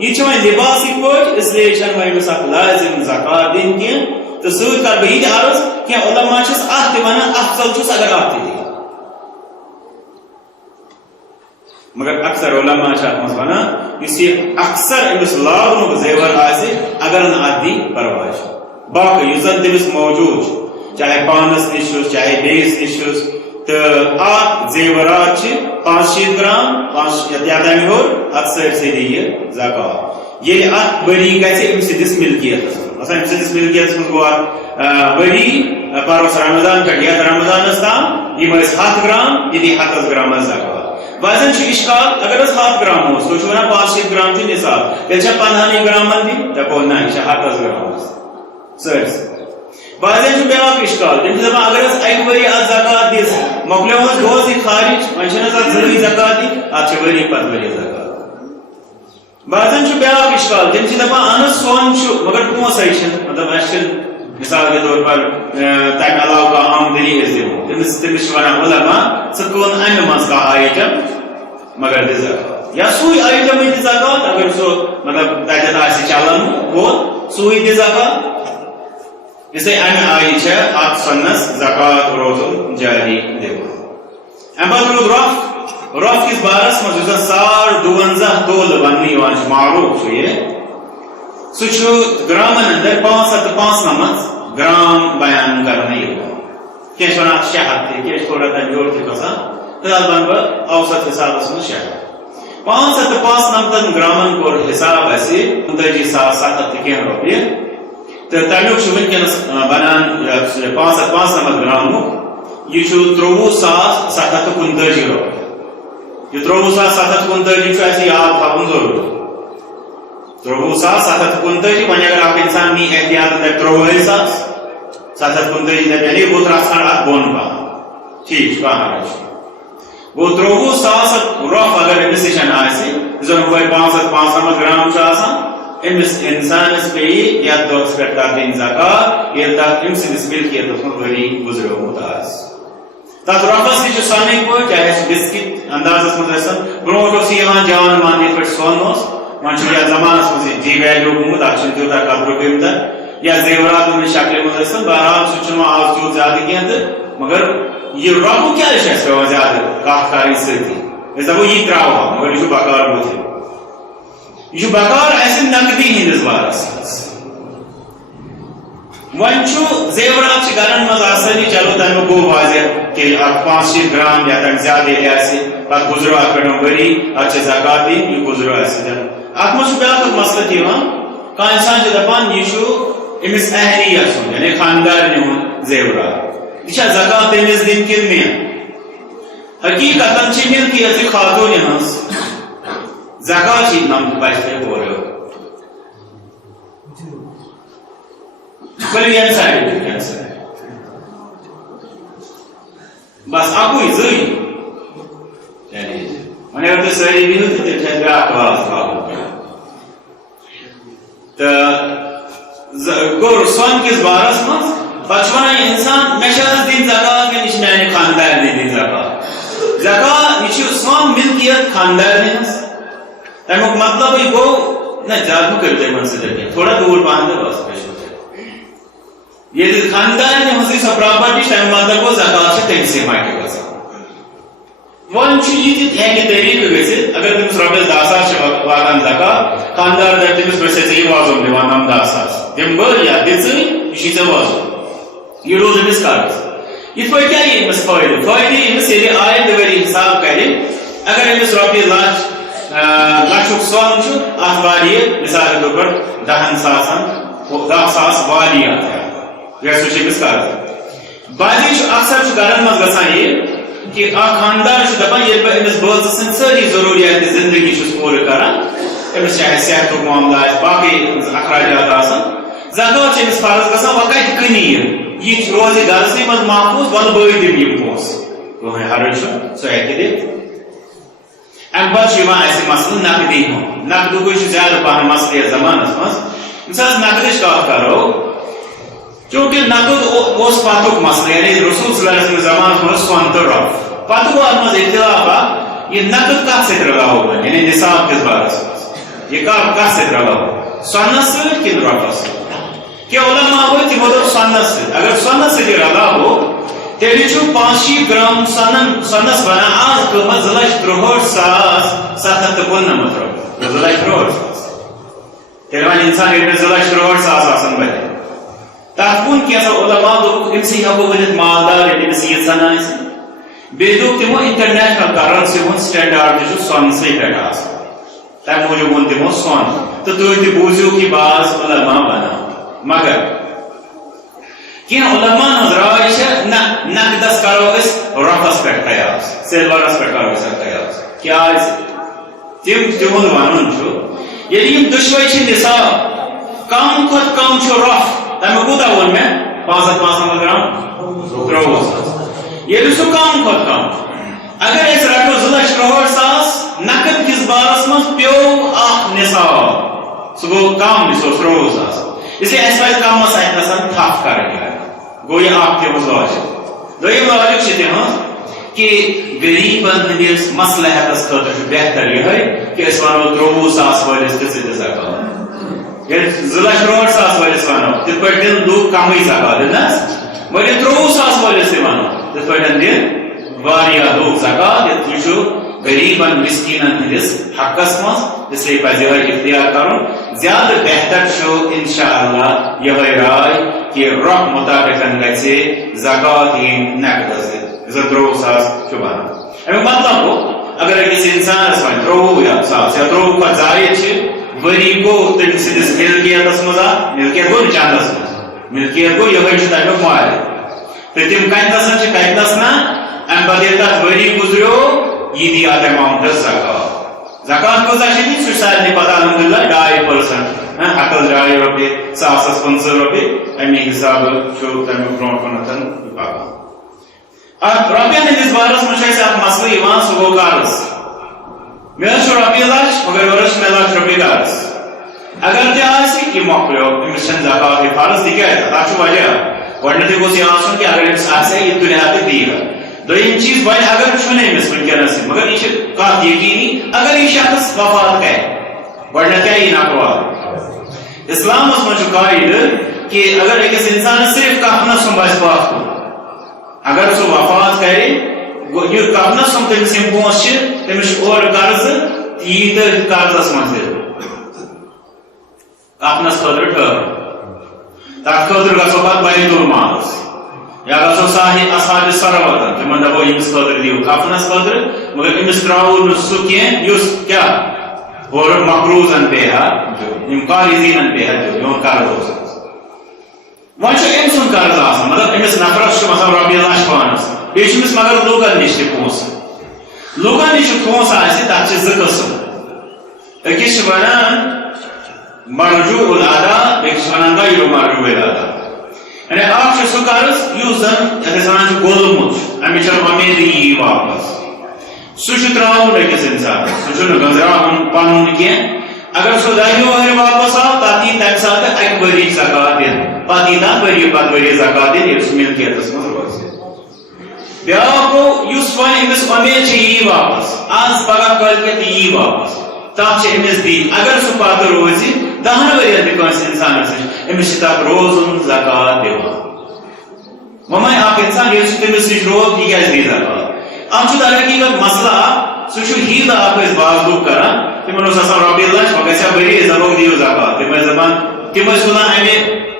یہ لباس پہ اس لیے امس لازم زکات دن کی تو ست کر بہ یہ عرض کہ علماء ات ونان افضل اگر ات تھی مگر اکثر علماء ات ونان اس اکثر امس لاگنک زیور اگر ات دی پرواہ باقی یُس زن تٔمِس موجود چاہے پانس نش چاہے بیس نش تو ات زیورات 500 گرام یا تمہ ہیوٚر ات سٲرسٕے دی یہ زکات ییٚلہِ ات ؤری گژھِ أمۍ سٕنٛدِس ملکیتس منٛز أمۍ سٕنٛدِس ملکیتس منٛز گوٚو ات ؤری پروس رمضان پٮ۪ٹھ یتھ رمضانس تام یِم ٲسۍ 100 گرام یہِ دی 100 گرامس زکات ویسے اشکال اگر 100 گرام اوس تُہۍ چھِو ونان 500 گرام چھِ نصاب تیٚلہِ چھا 15 گرامن دِنۍ دپو نہ یہِ چھِ 100 گرامس سرس بعض بیاکھ اشکال تم دپان اگر اکہ وری ات زکات دس مکلیو گوس یہ خارج ویسے زی زکات دی ات وری پتہ وری زکات بعض بیاکھ اشکال تم دپان اہن سون مگر پونسے مطلب اچھے مثال کے طور پر تمہ علاوہ کانٛہہ آمدنی دمو تمس ونان علماء ژٕ کٕن امہ منٛز کانٛہہ آیٹم مگر دِ زکات یا سُے آیٹم دِ زکات اگر سُہ مطلب تتٮ۪تھ آسہِ چلان ووت سُے دِ زکات اسے امہ آئی ات سنس زکات روزن جاری ام پتہ رود رف کس بارس مز 52 تولہ ون معروف یہ سہ گرامن اندر 595 گرام بیان کرنے کی ونان 600 تھی تھوڑا تم یور تھی کھسان تر ون بہ اوسط حسابس من 600 595 گرامن کور حساب اس 29,700 کی رۄپیہِ تو تمیک ونکس بنان 595 گرام یہ 23,745 رۄپیہِ یہ 23,745 یاد تھاون ضروری 23,745 وۄنۍ اگر اکھ انسان نی احتیاط دپہِ 23,745 دپہِ یعنی وہ ترٛٹھ ژھانٛڈ اتھ بۄن پہم ٹھیک کانٛہہ حرج گوٚو 23,000 رۄپھ اگر أمِس نِش آسہِ زن ہُپٲرۍ 595 گرام چھُ آسان امس انسانس پہ یتھ دۄہس پٮ۪ٹھ تتھ دِنۍ زکات ییٚلہِ تتھ أمۍ سٕنٛدِس ملکیتس منٛز ؤری گُزریومُت آسہِ تتھ رۄپس تہِ چھُ سۄنٕکۍ پٲٹھۍ چاہے سُہ بسکٹ اندازس منٛز ٲسِن برونٛٹھ اوس یِوان جان مان یِتھ پٲٹھۍ سۄن اوس وہاں چھو زمانس مجھے جی ویلیو گومت اچھن تیوتا قدر قیمت یا زیورات ان شکل مجھے بہرحال سچن آج تیوت زیادہ کیا مگر یہ رقم کیا ہے پیوان زیادہ کاشتکاری سۭتی اس دپو یہ تراوا مگر یہ بکار بوتھے یہ بکار ایسے نقدی ہندس بارس ون زیورات گرن مز آسانی چلو تمہیں گو واضح کہ 500 گرام یا تم زیادہ آسے پتہ گزرو ات پہ وری ات زکات دن یہ گزرو ات مجھ بیاکھ مسئلہ دیوان کان انسان دپان یہ امس اہلیہ سن یعنی خاندار ہند زیورات یہ زکات تمس دن کن میں حقیقت ملکی یہ خاتون ہز زکات نمت بچے بولو بل سائڈ بس اکوئی زی ونے تو ساری بھی ہوتی تھی بیاکھ واضح تو گور سون کس بارس مز پچھوانا انسان میں دن زکات کے نش میانہ خاندار نے دن زکات زکات یہ سون ملکیت خاندار نے تمیک مطلب یہ گو نہ زیادہ کرو تم سر تھوڑا دور پہن بس یہ خاندار نے ہز سو پراپرٹی تمہیں مطلب گو زکات تم سے مائکے گا ون یہ طریقہ گھت اگر تمس رۄپیس 10,000 واتان زکات خاندار دپ تمس بس ژے وازُم دِوان نم 10,000 دم بہٕ یا دِ ژٕ یہ ژے وازُم یہ روز أمس قرض یِتھ پٲٹھۍ کیٛاہ یی أمس فٲیدٕ أمس ییٚلہِ آیندٕ ؤری حساب کرِ اگر أمس رۄپیہِ لچھُک سۄن چھُ اتھ واریاہ مثال کے طور پر 10,000 واریاہ سُہ چھُ أمس قرض باقٕے چھُ اکثر چھُ گرن منٛز گژھان یہِ کہ اخ خاندار دپان یہ بہ امس بٲژ سٕنٛدۍ سٲری ضروریات زندگی چھُس پوٗرٕ کران امس چاہے صحتُک معاملہ آسہِ باقٕے اخراجات آسان زکات چھِ امس فرض گژھان وۄنۍ کتہِ کٕنہِ یہِ روزِ گرسٕے منٛز محفوٗظ وۄنۍ بہٕ دِمہٕ یِم پونٛسہٕ کٕہٕنۍ حرج چھُنہٕ سُہ ہیٚکہِ دِتھ امہِ پتہٕ چھُ یِوان اسہِ مسلہٕ نقدی ہُنٛد نقدُکُے چھُ زیادٕ پہن مسلہٕ یتھ زمانس منٛز ییٚمہِ ساتہٕ نقدٕچ کتھ کرو چونکہ نقد اس پتک مسئلہ یعنی رسول صلی اللہ علیہ وسلم زمانہ میں سون تو رف پتہ گو اتھ مز اختلاف یہ نقد کت ست رلاو یعنی نصاب کس بارس یہ کت ست رلاو سونس ست کن رفس کہ علماء وہ تمو دوپ سونس ست اگر سونس ست رلاو تیلی چھو 500 گرام سونس بنا آز قیمت 2,63,799 رۄپیہِ 2,63,000 تیلی وۄنۍ انسان ییٚلہِ 2,63,000 آسان بنہِ تک کن کی علماء دوپ امسی ہیکو ورنت مالدار امس یہ سنان بیٚیہِ دوپ تمو انٹرنیشنل کرنسی ہُنٛد سٹینڈارڈ تہِ چھُ سۄنسٕے پٮ۪ٹھ آسان تمہِ موٗجوٗب ووٚن تمو سۄن تہٕ تُہۍ تہِ بوٗزِو کہِ بعض علماء ونان مگر کینٛہہ علماء ہٕنٛز راے چھِ نہ نقدس کرو أسۍ رۄپس پٮ۪ٹھ قیاس سِلورس پٮ۪ٹھ کرو أسۍ قیاس کیازِ تِہُنٛد ونُن چھُ ییٚلہِ یِم دۄشوے چھِ نصاب کم کھۄتہٕ کم چھُ رۄف تمہیں کوتا وون میں 500 گرام 3,000 یہ سو کم کھت کم اگر اس رٹو 2,63,000 نقد کس بارس مز پیو اخ نصاب سو گو کم نصاب 3,000 اس لیے اس وقت کم مسائل نسان تھاف کریں گے گو یہ آپ کے لاجک دویم لاجک چھتے ہیں کہ غریبن ہندس مصلحتس خاطر بہتر یہ ہے کہ اس وانو 3,000 والس تھے زکات 2,63,000 والس ونو تت پہ دن لوگ کمی زکات دنس مگر 3,000 والس ونو تت پہ دن واریاہ لوگ زکات یہ غریبن مسکینن ہندس حقس مز اس لیے پزِ اختیار کرن زیادہ بہتر انشاءاللہ یہ رائے کہ رۄپ مطابق گژھِ زکات ین نقدس 3,000 بنان امیک مطلب گو اگر أکِس انسانس ون 3,000 یا 3,000 کھۄتہٕ زاید وری گو تم سندس ملکیتس مزا ملکیت گو چندس ملکیت گو یہ تمیک مالک تو تم کتنس کتنس نا ام پتہ تک وری گزرو یہ دی ات اماؤنٹ زکات زکات کوزا چھ سہ سارے پتہ الحمدللہ 2.5% ہتس 2.5 رۄپیہِ 1,000 رۄپیہِ امی حساب تمیک برونٛٹھ کُنتھ پکان اتھ رۄپین ہندس بارس منٛز اکھ مسلہٕ یِوان سُہ گوٚو قرض مے رۄپیہِ لچھ مگر ورس مے لچھ رۄپیہِ قرض اگر تہِ آسہِ یہِ مۄکلیو أمِس چھنہٕ زکات فرض تِکیازِ تتھ چھُ وجہ گۄڈنیتھٕے گوٚژھ یہِ آسُن کہ اگر أمِس آسہِ یہِ تُلہِ ہا تہٕ دِیہِ ہا دوٚیِم چیٖز وۄنۍ اگر چھُنہٕ أمِس وٕنکیٚنس مگر یہِ چھِ کتھ یقیٖنی اگر یہِ شخص وفات کرِ گۄڈنٮ۪تھ کیٛاہ یی نقوال اِسلامس منٛز چھُ قاعدٕ کہ اگر أکِس اِنسانس صرف کفنس سُمب آسہِ پاتھکُن اگر سُہ وفات کرِ یہِ کفنس سُمب تٔمِس یِم پونٛسہٕ چھِ تٔمِس چھُ اورٕ قرضہٕ یی تٔتھۍ قرضس منٛز دِنہٕ کفنس خٲطرٕ ٹھٔہر تتھ خٲطرٕ گژھو پتہٕ بیت المالس یا گژھو اصحاب ثروتن تِمن دپو أمِس خٲطرٕ دِیِو کفنس خٲطرٕ مگر أمِس ترٛاوو نہٕ سُہ کینٛہہ یُس کیٛاہ اورٕ مقروضن پیٚیہِ ہا یِم قارضیٖنن پیٚیہِ ہا دیُن میون قرض اوس وۄنۍ چھُ أمۍ سُنٛد قرض آسان مطلب أمِس نفرس چھُ آسان رۄپیہِ لچھ پانس بیٚیہِ چھُ أمِس مگر لوٗکن نِش تہِ پونٛسہٕ لوٗکن نِش یُس پونٛسہٕ آسہِ تتھ چھِ زٕ قٕسم أکِس چھِ ونان مرجوع الادا بیٚکِس چھِ ونان غیر مرجوع الادا یعنی اکھ چھُ سُہ قرض یُس زن یتھ أسۍ ونان چھِ گوٚلمُت چھُ امِچ چھنہٕ وۄمید یی واپس سُہ چھُ تراوُن أکِس اِنسانس سُہ چھُنہٕ گنٛزراوُن پنُن کینٛہہ اگر سُہ 10 ؤہٕرۍ واپس آو تتھ یی تمہِ ساتہٕ 1 ؤرِیِچ زکات دِنہٕ پتہٕ یی تتھ ؤری پتہٕ ؤری زکات دِنہٕ ییٚلہِ سُہ مِلکیتس منٛز روزِ بیٛاکھ گوٚو یُس وۄنۍ أمِس وۄمید چھِ یی واپس آز پگاہ کٲلۍکٮ۪تھ یی واپس تتھ چھِ أمِس دِنۍ اگر سُہ پتہٕ روزِ 10 ؤرین تہِ کٲنٛسہِ اِنسانس نِش أمِس چھِ تتھ روزُن زکات دِوان وۄنۍ اکھ اِنسان ییٚلہِ سُہ تٔمِس نِش روز یہِ کیٛازِ دی زکات اتھ چھُ در حقیٖقت مسلہٕ اکھ سُہ چھُ ہیٖل اکھ أسۍ باز لُکھ کران تِمن اوس آسان رۄپیہِ لچھ وۄنۍ گژھِ ہا ؤری أسۍ دپوکھ دِیِو زکات تِم ٲسۍ دپان تِم ٲسۍ تُلان امہِ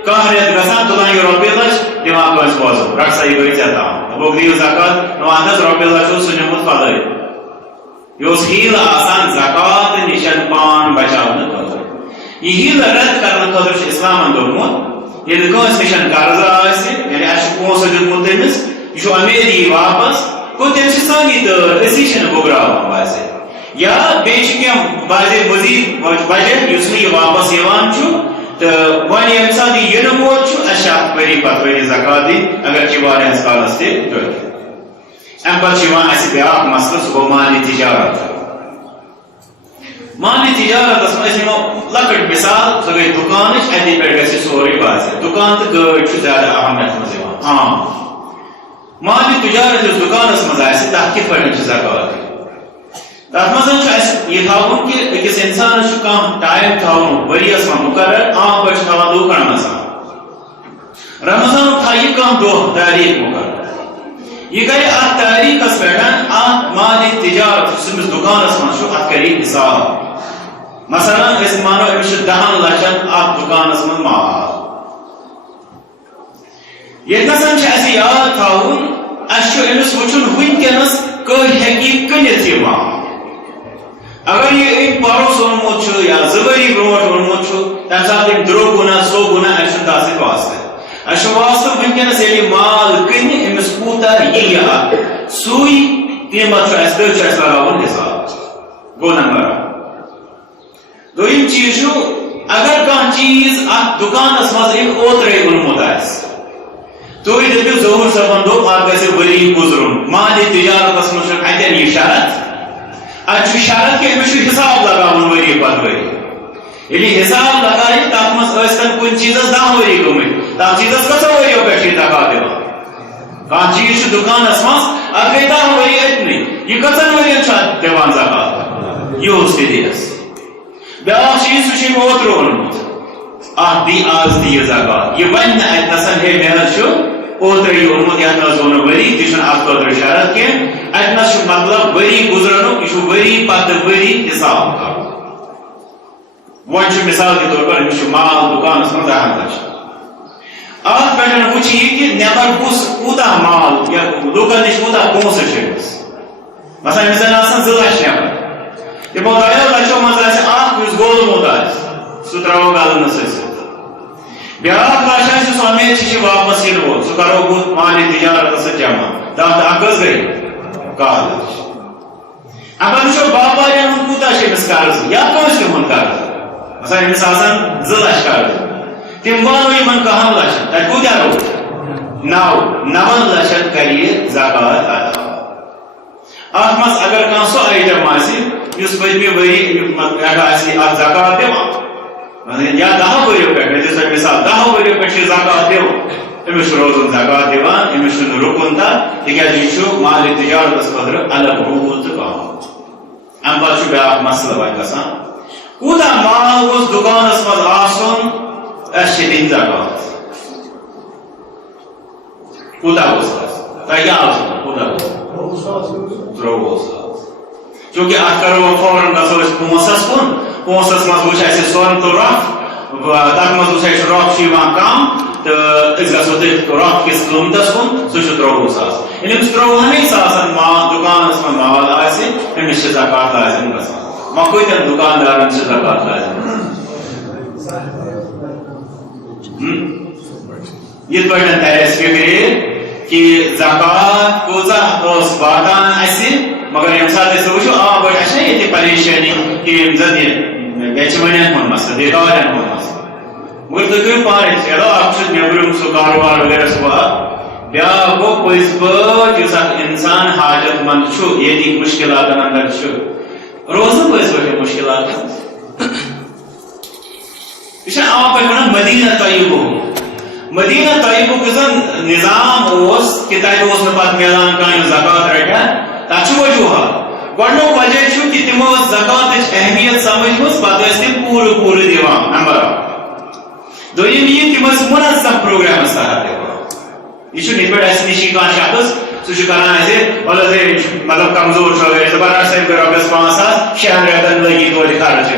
کانٛہہ رٮ۪تھ گژھان تُلان یہِ رۄپیہِ لچھ دِوان کٲنٛسہِ وۄزُم رٹ سا یہِ گٔے ژےٚ تام دپوکھ دِیِو زکات وۄنۍ حظ رۄپیہِ لچھ اوس سُہ نیوٗمُت پلٲے یہِ اوس ہیٖل آسان زکات نِش پان بچاونہٕ خٲطرٕ یہِ ہیٖل رد کرنہٕ خٲطرٕ چھُ اِسلامن دوٚپمُت ییٚلہِ کٲنٛسہِ نِش قرضہٕ آسہِ یعنی اَسہِ چھُ پونٛسہٕ دیُتمُت تٔمِس یہِ چھُ اُمید یی واپس گوٚو تیٚلہِ چھِ سٲنی تٲر أسی چھِنہٕ بُگراوان باسے یا بیٚیہِ چھِ کینٛہہ باسے مٔزیٖد وجہ یُس نہٕ یہِ واپس یِوان چھُ تہٕ وۄنۍ ییٚمہِ ساتہٕ یہِ یِنہٕ وول چھُ اَسہِ چھِ اَتھ ؤری پتہٕ ؤری زکات دِنۍ اگر چھِ واریاہس کالس تہِ ٹھٔہرِتھ امہِ پتہٕ چھُ یِوان اَسہِ بیٛاکھ مسلہٕ سُہ گوٚو مالی تجارت مالی تجارتس منٛز أسۍ نِمو لۄکٕٹ مثال سۄ گٔے دُکانٕچ اَتی پٮ۪ٹھ گژھِ سورُے باسہِ دُکان تہٕ گٲڑۍ چھُ زیادٕ اہم یتھ منٛز یِوان عام مالی تجارت یُس دُکانس منٛز آسہِ تتھ کِتھ پٲٹھۍ چھِ زکات دِنۍ تتھ منٛز چھُ اَسہِ یہِ تھاوُن کہِ أکِس اِنسانس چھُ کانٛہہ ٹایم تھاوُن ؤرۍیس منٛز مُقرر عام پٲٹھۍ چھِ تھاوان لُکھ رمضان رمضانُک تھایہِ یہِ کانٛہہ دۄہ تٲریٖخ مُقرر یہِ کرِ اتھ تٲریٖخس پٮ۪ٹھ اتھ مالی تجارت یُس أمِس دُکانس منٛز چھُ اتھ کرِ حساب مثلاً أسۍ مانو أمِس چھُ 10 لچھن اتھ دُکانس منٛز مال ییٚتنس چھُ اَسہِ یاد تھاوُن اَسہِ چھُ أمِس وٕچھُن وٕنکیٚنس کٔہۍ ہیٚکہِ کٕنِتھ یہِ مال اگر یہِ أمۍ پروس اوٚنمُت چھُ یا 2 ؤری برونٛٹھ اوٚنمُت چھُ تمہِ ساتہٕ أمۍ درٛوگ گُناہ سوٚگ گُناہ اَسہِ چھُنہٕ تتھ سۭتۍ واسطہٕ اَسہِ چھُ واسطہٕ وٕنکیٚنس ییٚلہِ یہِ مال کٕنہِ أمِس کوٗتاہ یِیہِ اتھ سُے قیٖمت چھُ اَسہِ تٔتھۍ چھُ اَسہِ لگاوُن حِساب گوٚو نمبر اکھ دوٚیِم چیٖز چھُ اگر کانٛہہ چیٖز اتھ دُکانس منٛز أمۍ اوترے اوٚنمُت آسہِ تُہۍ دٔپِو ظہوٗر صٲبن دوٚپ اتھ گژھِ ؤری گُزرُن مالی تجارتس منٛز چھُنہٕ اتٮ۪ن یہِ شرط اتہِ چھُ شرط کہِ أمِس چھُ حِساب لگاوُن ؤری پتہٕ ؤری ییٚلہِ یہِ حِساب لگایہِ تتھ منٛز ٲسۍتن کُنہِ چیٖزس 10 ؤری گٔمٕتۍ تتھ چیٖزس کٔژو ؤرۍیو پٮ۪ٹھ چھِ یہِ زکات دِوان کانٛہہ چیٖز چھُ دُکانس منٛز اتھ گٔے 10 ؤری أتنٕے یہِ کٔژن ؤرین چھُ اتھ دِوان زکات یِہُس تہِ دِیس بیٛاکھ چیٖز سُہ چھُ أمۍ اوترٕ اوٚنمُت اتھ دی آز دِ یہِ زکات یہِ ونہِ نہٕ اتنس ہے مےٚ حظ چھُ اوترے یہِ اوٚنمُت یتھ نہٕ حظ گوٚو نہٕ ؤری تہِ چھُنہٕ اتھ خٲطرٕ شرط کینٛہہ اتنس چھُ مطلب ؤری گُزرنُک یہِ چھُ ؤری پتہٕ ؤری حساب کرُن وۄنۍ چھُ مِثال کے طور پر أمِس چھُ مال دُکانس منٛز 10 لچھ اتھ پٮ۪ٹھ وٕچھِ یہِ کہِ نٮ۪بر کوٗتاہ مال یا لُکن نِش کوٗتاہ پونٛسہٕ چھِ أمِس مثلاً أمِس زن آسان 2 لچھ نٮ۪بر تِمو 2 لچھو منٛز آسہِ اکھ یُس گوٚلمُت آسہِ سُہ ترٛاوو غلنہٕ سۭتۍ بیٛاکھ لچھ آسہِ یُس اُمید چھِ واپس یِنہٕ وول سُہ کرو بہٕ مالی تجارتس سۭتۍ جمع تتھ اکھ حظ گٔے 1 لچھ اگر وٕچھو باپارٮ۪ن ہُنٛد کوٗتاہ چھُ أمِس قرض یا کٲنٛسہِ تہِ ہُنٛد قرض مثلاً أمِس آسان 2 لچھ قرض تِم والو یِمن 10 لچھن تتہِ کوٗتاہ روٗد 9 لچھن کرِ یہِ زکات ادا اتھ منٛز اگر کانٛہہ سُہ آیٹم آسہِ یُس پٔتمہِ ؤری پٮ۪ٹھ آسہِ اتھ زکات دِوان یا 10 ؤرۍیو پٮ۪ٹھ مےٚ دِژ تۄہہِ مثال 10 ؤرۍیو پٮ۪ٹھ چھِ زکات دِوان أمِس چھُ روزُن زکات دِوان أمِس چھُنہٕ رُکُن تتھ تِکیازِ یہِ چھُ مالی تجارتس خٲطرٕ الگ روٗل تہٕ قانوٗن امہِ پتہٕ چھُ بیٛاکھ مسلہٕ وۄنۍ گژھان کوتا مال گوس دکانس مز آسن اس دن زکات کوتا گوس تہ کیا کوتا گوس چونکہ ات کرو فوراً گھو پونسس کن پونسس مز وچ اس سون تو رف تک مز وچ اس رف کم تو اس گھو تھی رف کس قیمتس کن سہ 30,000 یعنی 30,000 دکانس من مال امس زکات لازم گژھان وۄنۍ کۭتٮ۪ن دُکاندارن چھِ زکات لازم یِتھ پٲٹھۍ ترِ اَسہِ فِکرِ کہ زکات کوٗتاہ ٲس واتان اَسہِ مگر ییٚمہِ ساتہٕ أسۍ وٕچھو آ گۄڈٕ اَسہِ چھےٚ ییٚتہِ پریشٲنی کہ یِم زن یہِ بیچوٕنٮ۪ن ہُنٛد مسلہٕ بیکارٮ۪ن ہُنٛد مسلہٕ مگر تُہۍ کٔرِو پانے چلو اکھ چھُ نیبرِم سُہ کاروبار وغیرہ سُہ اکھ بیٛاکھ گوٚو پٔزۍ پٲٹھۍ یُس اکھ اِنسان حاجت منٛد چھُ ییٚتِکۍ مُشکِلاتن انٛدر چھُ روزنہٕ پٔزۍ پٲٹھۍ مُشکِلات یہ چھِ عام پٲٹھۍ وَنان مدیٖنہ طیبُک مدیٖنہ طیبُک یُس زن نظام اوس کہِ تتہِ اوس نہٕ پتہٕ میلان کانٛہہ یُس زکات رٹہِ ہا تتھ چھُ وجوٗہات گۄڈنیُک وجہ چھُ کہِ تِمو ٲس زکاتٕچ اہمیت سمجھمٕژ پتہٕ ٲسۍ تِم پوٗرٕ دِوان نمبر اکھ دوٚیِم یہِ تِم ٲسۍ منظم پروگرامس تحت دِوان یہ چھُنہٕ یِتھ پٲٹھۍ اَسہِ نِش کانٛہہ شخص سُہ چھُ کران اَسہِ مطلب کمزور چھُ اگر أسۍ دپان رٹھ سا یِم رۄپیس 5,000 6 رٮ۪تن لٔگی توتہِ خرچ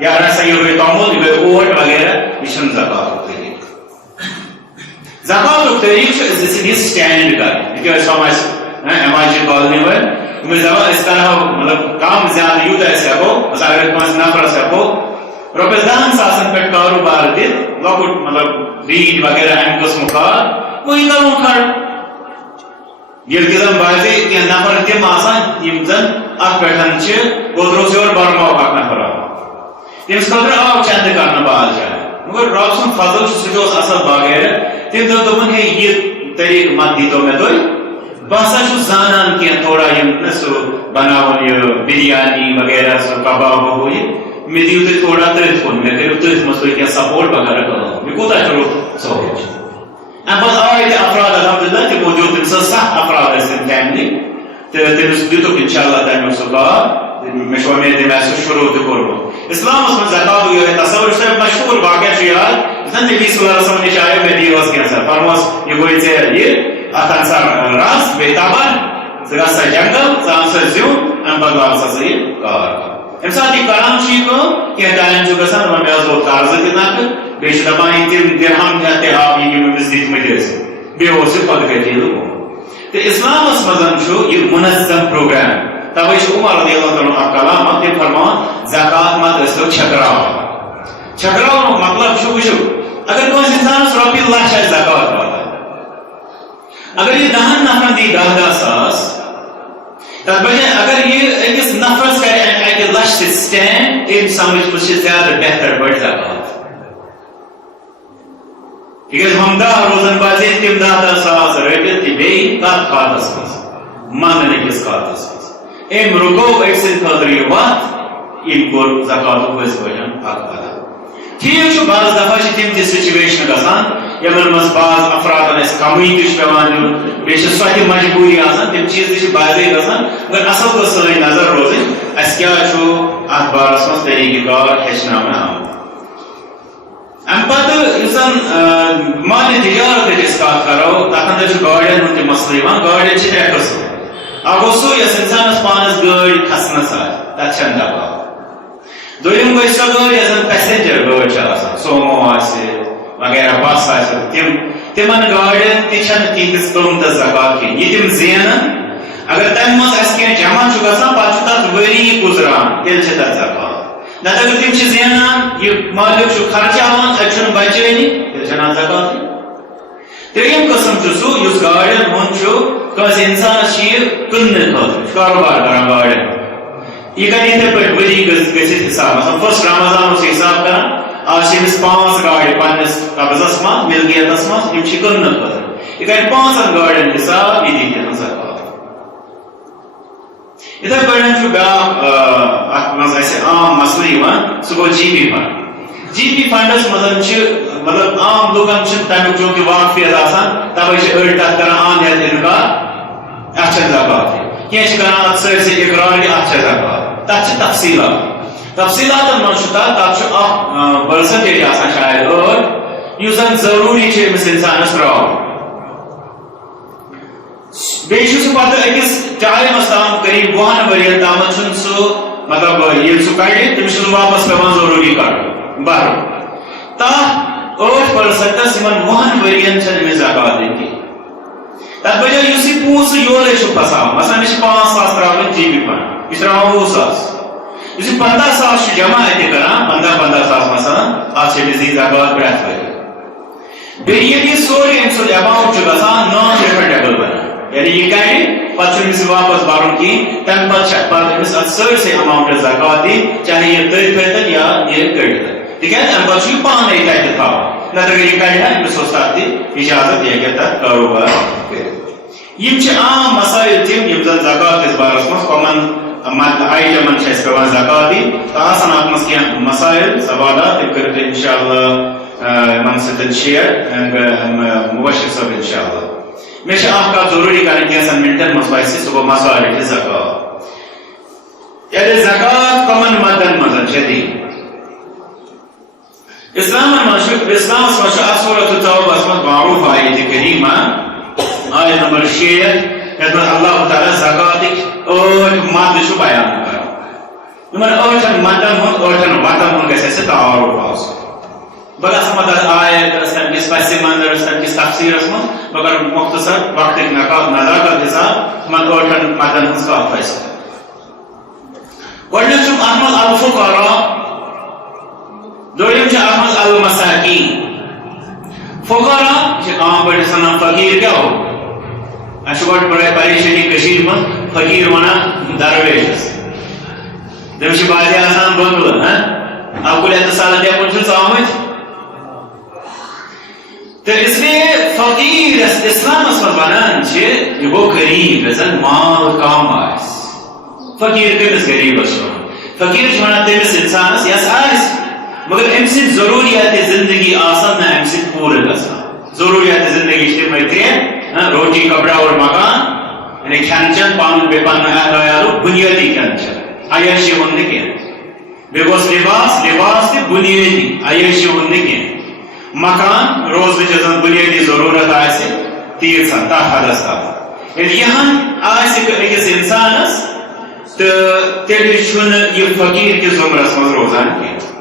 یا رٹھ سا یِہوے توٚمُل یِہوے اوٹ وغیرہ یہِ چھُنہٕ زکاتُک طریٖقہٕ زکاتُک طریٖقہٕ چھُ أسۍ گژھِ یہِ سٹینڈ کرٕنۍ تِکیٛازِ تِم آسہِ ایماجہِ کالنی وٲلۍ تِم ٲسۍ دپان أسۍ کرہو مطلب کم زیادٕ یوٗتاہ أسۍ ہٮ۪کو مثلا اگر کٲنٛسہِ نفرس ہٮ۪کو رۄپیس 10,000 پٮ۪ٹھ کاروبار دِتھ لۄکُٹ مطلب ریٖڈ وغیرہ امہِ قٕسمُک کار گوٚو یہِ کرون کھڑ ییٚلہِ کہِ زن باضے کینٛہہ نفر تِم آسان یِم زن اتھ پٮ۪ٹھ چھِ اوترٕ یورٕ برماوُک اکھ نفر تٔمِس خٲطرٕ آو چندٕ کرنہٕ بال جاے مگر رۄب سُنٛد فضل چھُ سُہ تہِ اوس اصل باغیرہ تٔمۍ دوٚپ دوٚپُن ہے یہِ طریٖقہٕ مت دیٖتو مےٚ تُہۍ بہٕ ہسا چھُس زانان کینٛہہ تھوڑا یِم سُہ بناوُن یہِ بِریانی وغیرہ سُہ کباب ہُہ یہِ مےٚ دِیِو تُہۍ تھوڑا تٔتھۍ کُن مےٚ کٔرِو تٔتھۍ منٛز تُہۍ کینٛہہ سپورٹ بہٕ کرٕ کٲم یہِ کوٗتاہ چھُ رُت سہوٗلیت امہِ پتہٕ آے تہِ افراد الحمدللہ تِمو دیُت تٔمِس ٲس 7 افراد ٲسۍ تِم فیملی تہٕ تٔمِس دِتُکھ انشاء اللہ تمیُک سُہ کار مےٚ چھُ وۄمید تٔمۍ آسہِ سُہ شروٗع تہِ کوٚرمُت اسلامس منٛز زکاتُک یِہوے تصور چھُ تۄہہِ مشہوٗر واقعہ چھُ یاد یُس زن نبی صلی اللہ علیہ وسلم نِش آیو مےٚ دِیِو حظ کینٛژھا فرموس یہِ گوٚے ژےٚ یہِ اتھ ان سا رس بیٚیہِ تبر ژٕ گژھ سا جنگل ژٕ ان سا زیُن امہِ پتہٕ لاگ سا ژٕ یہِ کار ییٚمہِ ساتہٕ یہِ کران چھُ یہِ کٲم کینٛہہ ٹایم چھُ گژھان دپان مےٚ حظ لوگ قرضہٕ تہِ نکھٕ بیٚیہِ چھِ دپان یِم تِم درہم تہِ آو یِم أمِس دِتمٕتۍ ٲسۍ بیٚیہِ اوس یہِ خۄدکٔٹی گوٚمُت تہٕ اسلامس منٛز چھُ یہِ منظم پروگرام توے چھُ عمر رضی اللہ تعالیٰ اکھ کلام تٔمۍ فرماوان زکات مت ٲسۍتو چھٔکراونُک مطلب چھُ وٕچھِو اگر کٲنٛسہِ انسانس رۄپیہِ 1,00,000 آسہِ زکات واتان اگر یہِ 10 نفرن دی 10 ساس تتھ بجائے اگر یہِ أکِس نفرس کرِ اکہِ 1,00,000 سۭتۍ سٹینڈ أمۍ سمجھ بہٕ چھِ زیادٕ بہتر پٲٹھۍ زکات تِکیٛازِ ہمدار روزن باضے تِم 10 ساس رٔٹِتھ تہِ بیٚیہِ کتھ کھاتس منٛز منٛگن أکِس کھاتس منٛز أمۍ رُکو أکۍ سٕنٛدِ خٲطرٕ یہِ وتھ أمۍ کوٚر زکاتُک پٔزۍ پٲٹھۍ اکھ ادا ٹھیٖک چھُ بعض دفعہ چھِ تِم تہِ سچویشن گژھان یِمن منٛز بعض افرادن اَسہِ کمٕے تہِ چھُ پیوان دیُن بیٚیہِ چھِ سۄ تہِ مجبوٗری آسان تِم چیٖز تہِ چھِ باضے گژھان مگر اصل گٔژھ سٲنۍ نظر روزٕنۍ اَسہِ کیٛاہ چھُ اتھ بارس منٛز طریٖقہٕ کار ہیٚچھناونہٕ آمُت امہِ پتہٕ یُس زن مالہِ تجارتٕچ أسۍ کتھ کرو تتھ انٛدر چھُ گاڑٮ۪ن ہُنٛد تہِ مسلہٕ یِوان گاڑٮ۪ن چھِ 3 قٕسم اکھ گوٚو سُہ یۄس انسانس پانس گٲڑۍ کھسنس آسہِ تتھ چھنہٕ دباو دوٚیِم گٔے سۄ گٲڑۍ یۄس زن پیسنجر گٲڑۍ چھِ آسان سومو آسہِ وغیرہ بس آسہِ تِمن گاڑٮ۪ن تہِ چھنہٕ تِہنٛدِس قۭمتس زکات کینٛہہ یہِ تِم زینن اگر تمہِ منٛز اَسہِ کینٛہہ جمع چھُ گژھان پتہٕ چھُ تتھ ؤری گُزران تیٚلہِ چھِ تتھ زکات نتہٕ اگر تِم چھِ زینان یہِ مٲلِک چھُ خرچاوان اَتہِ چھُنہٕ بچٲنی تیٚلہِ چھنہٕ اتھ زکاتٕے ترٛیٚیِم قٕسم چھُ سُہ یُس گاڑٮ۪ن ہُنٛد چھُ کٲنٛسہِ اِنسانس چھِ یہِ کٕننہٕ خٲطرٕ چھُ کاروبار کران گاڑٮ۪ن یہِ کرِ یِتھے پٲٹھۍ ؤری گٔژھِتھ حساب مثلاً فٔسٹ رمضان اوس حساب کران آز چھِ أمِس 5 گاڑِ پننِس قبضس منٛز ملکیتس منٛز یِم چھِ کٕننہٕ خٲطرٕ یہِ کرِ 5 گاڑٮ۪ن حساب یہِ دِیہِ تِمن زکات یِتھے پٲٹھۍ چھُ بیٛاکھ اتھ منٛز اَسہِ عام مسلہٕ یِوان سُہ گوٚو جی پی فنڈ جی پی فنڈس منٛز چھِ مطلب عام لوٗکن چھِنہٕ تمیُک چوٗنٛکہِ واقفیت آسان توے چھِ أڑۍ تتھ کران اند ہٮ۪تھ انکار اتھ چھنہٕ زکات کینٛہہ چھِ کران اتھ سٲرسٕے اقرار کہِ اتھ چھےٚ زکات تتھ چھِ تفصیٖلات تفصیلات منشتا تب پرسنٹیج آسان شاید اور یس زن ضروری امس انسانس ترا بیس پتہ اکس ٹائمس تام قریب 20 ورین تام سہ مطلب یہ سہ کڑ تمس واپس پیوان ضروری کڑ بر تک 8% یمن 20 ورین امس زکات دن تب بجائے اس پونسہ یورے پھسان مثلا مجھے 5,000 تراؤن جی بی پن یہ تراؤن 20,000 اس 15,000 جمع اتنے کران 15,000 مثلا آج زکات پریت ورۍ بیٚیہِ ییٚلہِ یہِ سورُے أمۍ سُنٛد ایماوُنٛٹ چھُ گژھان نان رِفنڈیبل بنان یعنی یہ کڑِ پتہٕ چھُنہٕ أمِس واپس برُن کِہیٖنۍ تَمہِ پتہٕ چھِ پتہٕ أمِس اَتھ سٲرسٕے ایماوُنٛٹس زکات دِنۍ چاہے یہِ تٔتھۍ ٲسۍتن یا یہِ کٔڑِتھ تِکیٛازِ اَمہِ پتہٕ چھُ یہِ پانے تتہِ تھاوان نتہٕ اگر یہِ کڑِ ہا أمِس اوس تتھ تہِ اِجازت یہِ ہیٚکہِ تتھ کاروبار کٔرِتھ یِم چھِ عام مسائل تِم یِم زن زکات کِس بارس منٛز کۄمن آیٹمن چھِ اَسہِ پیوان زکات دِنۍ تہٕ آسان اتھ منٛز کینٛہہ مسائل سوالات تِم کٔرِو تُہۍ انشاءاللہ من سۭتۍ شیر مبشر صٲب انشاءاللہ مےٚ چھِ اکھ کتھ ضروٗری کرٕنۍ کینٛژن منٹن منٛز ویسے سُہ گوٚو مسالہِ زکات ییٚلہِ زکات کمن مدن منٛز چھےٚ دِنۍ اسلامس منٛز چھُ اصوٗرت توبس منٛز معروٗف آیت کریٖمہ آیت نمبر 6 یتھ منٛز اللہ تعالیٰ زکاتٕکۍ 8 مد چھُ بیان کران یِمن 8 مدن ہُنٛد 8 وتن ہُنٛد گژھِ اَسہِ تعارُف آسُن بہٕ گژھٕ مطلب آیت تمہِ کِس پسہِ منظرس تمہِ کِس تفسیٖرس منٛز بہٕ کرٕ مختصر وقتٕکۍ نزاکت حساب یِمن 8 مدن ہٕنٛز کتھ پزِ گۄڈٕنیُک چھُم اتھ منٛز الفقراء دوٚیِم چھُ اتھ منٛز المساکین فقراء چھِ عام پٲٹھۍ أسۍ ونان فقیٖر کیٛاہ گوٚو اَسہِ چھُ گۄڈٕ پریشٲنی کٔشیٖرِ منٛز فقیٖر ونان درویشس تٔمِس چھِ بازے آسان بنگلہٕ اکُل ہٮ۪تھ سَلہٕ یپُن چھُس آمٕتۍ تہٕ اسلیے فقیٖرس اسلامس منٛز ونان چھِ یہِ گوٚو غریٖب یَس زن مال کم آسہِ فقیٖر کٔمِس غریٖبس چھِ ونان فقیٖر چھِ ونان تٔمِس انسانس یس آسہِ مگر أمۍ سٕنٛدۍ ضروٗریات زندگی آسن نہٕ اَمہِ سۭتۍ پوٗرٕ گژھان ضروٗریات زندگی چھِ تِمے 3 روٹی کپڑا اور مکان یعنی کھٮ۪ن چٮ۪ن پنُن بیٚیہِ پننہِ اہلِ عیالُک بُنیٲدی کھٮ۪ن چٮ۪ن عیٲشی ہُنٛد نہٕ کینٛہہ بیٚیہِ گوٚژھ لباس تہِ بُنیٲدی عیٲشی ہُنٛد نہٕ کینٛہہ مکان روزنٕچ زن بُنیٲدی ضروٗرت آسہِ تیٖژاہ تتھ حدس تام ییٚلہِ یہِ ہن آسہِ أکِس انسانس تہٕ تیٚلہِ چھُنہٕ یہِ فقیٖر کِس ضُمرس منٛز روزان کینٛہہ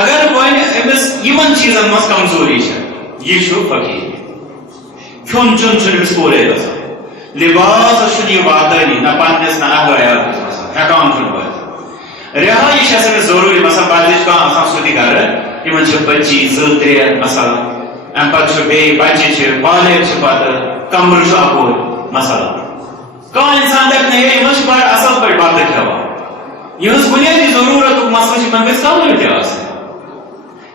اگر وۄنۍ أمِس یِمن چیٖزن منٛز کمزوری چھِ یہِ چھُ فقیٖر کھیوٚن چیوٚن چھُنہٕ أمِس پوٗرے گژھان لباسس چھُنہٕ یہِ واتٲنی نہ پننِس نہ اہلِ عیالَس آسان ہٮ۪کان چھُنہٕ وٲتِتھ رِہٲیِش چھِ أمِس ضروٗری مثلاً بدلٕچ کانٛہہ آسان سُہ تہِ گرٕ یِمن چھِ بچی 2-3 مثلاً امہِ پتہٕ چھُ بیٚیہِ بچہِ چھِ بالغ چھِ پتہٕ کمرٕ چھُ اپور مثلاً کانٛہہ انسان دپہِ نہ ہے یِمن چھُ بڑٕ اصل پٲٹھۍ بتہٕ کھٮ۪وان یِہٕنٛز بُنیٲدی ضروٗرتُک مسلہٕ چھُ یِمن گژھِ کمٕے تہِ آسٕنۍ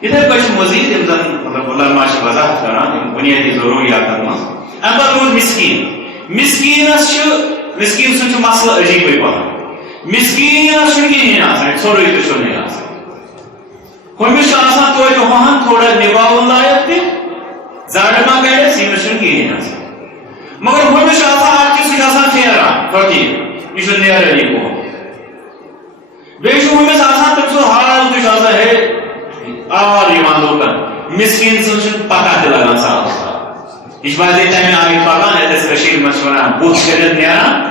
یِتھے پٲٹھۍ چھِ مٔزیٖد یِم زن مطلب علما چھِ وضاحت کران یِم بُنیٲدی ضروٗریاتن منٛز امہِ پتہٕ روٗد مسکیٖن مسکیٖن سُنٛد چھُ مسلہٕ عجیٖبٕے پہن مسکیٖنس چھُنہٕ کِہیٖنۍ آسان ژھوٚرُے تہِ چھُنہٕ آسان ہُمِس چھُ آسان توتہِ ہُہن تھوڑا نِباوُن لایق تہِ زڈ ما کڑٮ۪س ییٚمِس چھُنہٕ کِہیٖنۍ آسان مگر ہُمِس چھُ آسان اکھ چیٖز سُہ چھُ آسان پھیران فقیٖر یہِ چھُنہٕ نیرٲنی کُن بیٚیہِ چھُ ہُمِس آسان تٔمۍ سُنٛد حال تہِ چھُ آسان ہے آر یِوان لوٗکن مسکیٖن سٕنٛز چھُنہٕ پتہ تہِ لگان صاف صاف یہِ چھِ ویسے تمہِ آیہِ پکان یتھ أسۍ کٔشیٖرِ منٛز چھِ ونان بُتھ کٔرِتھ نیران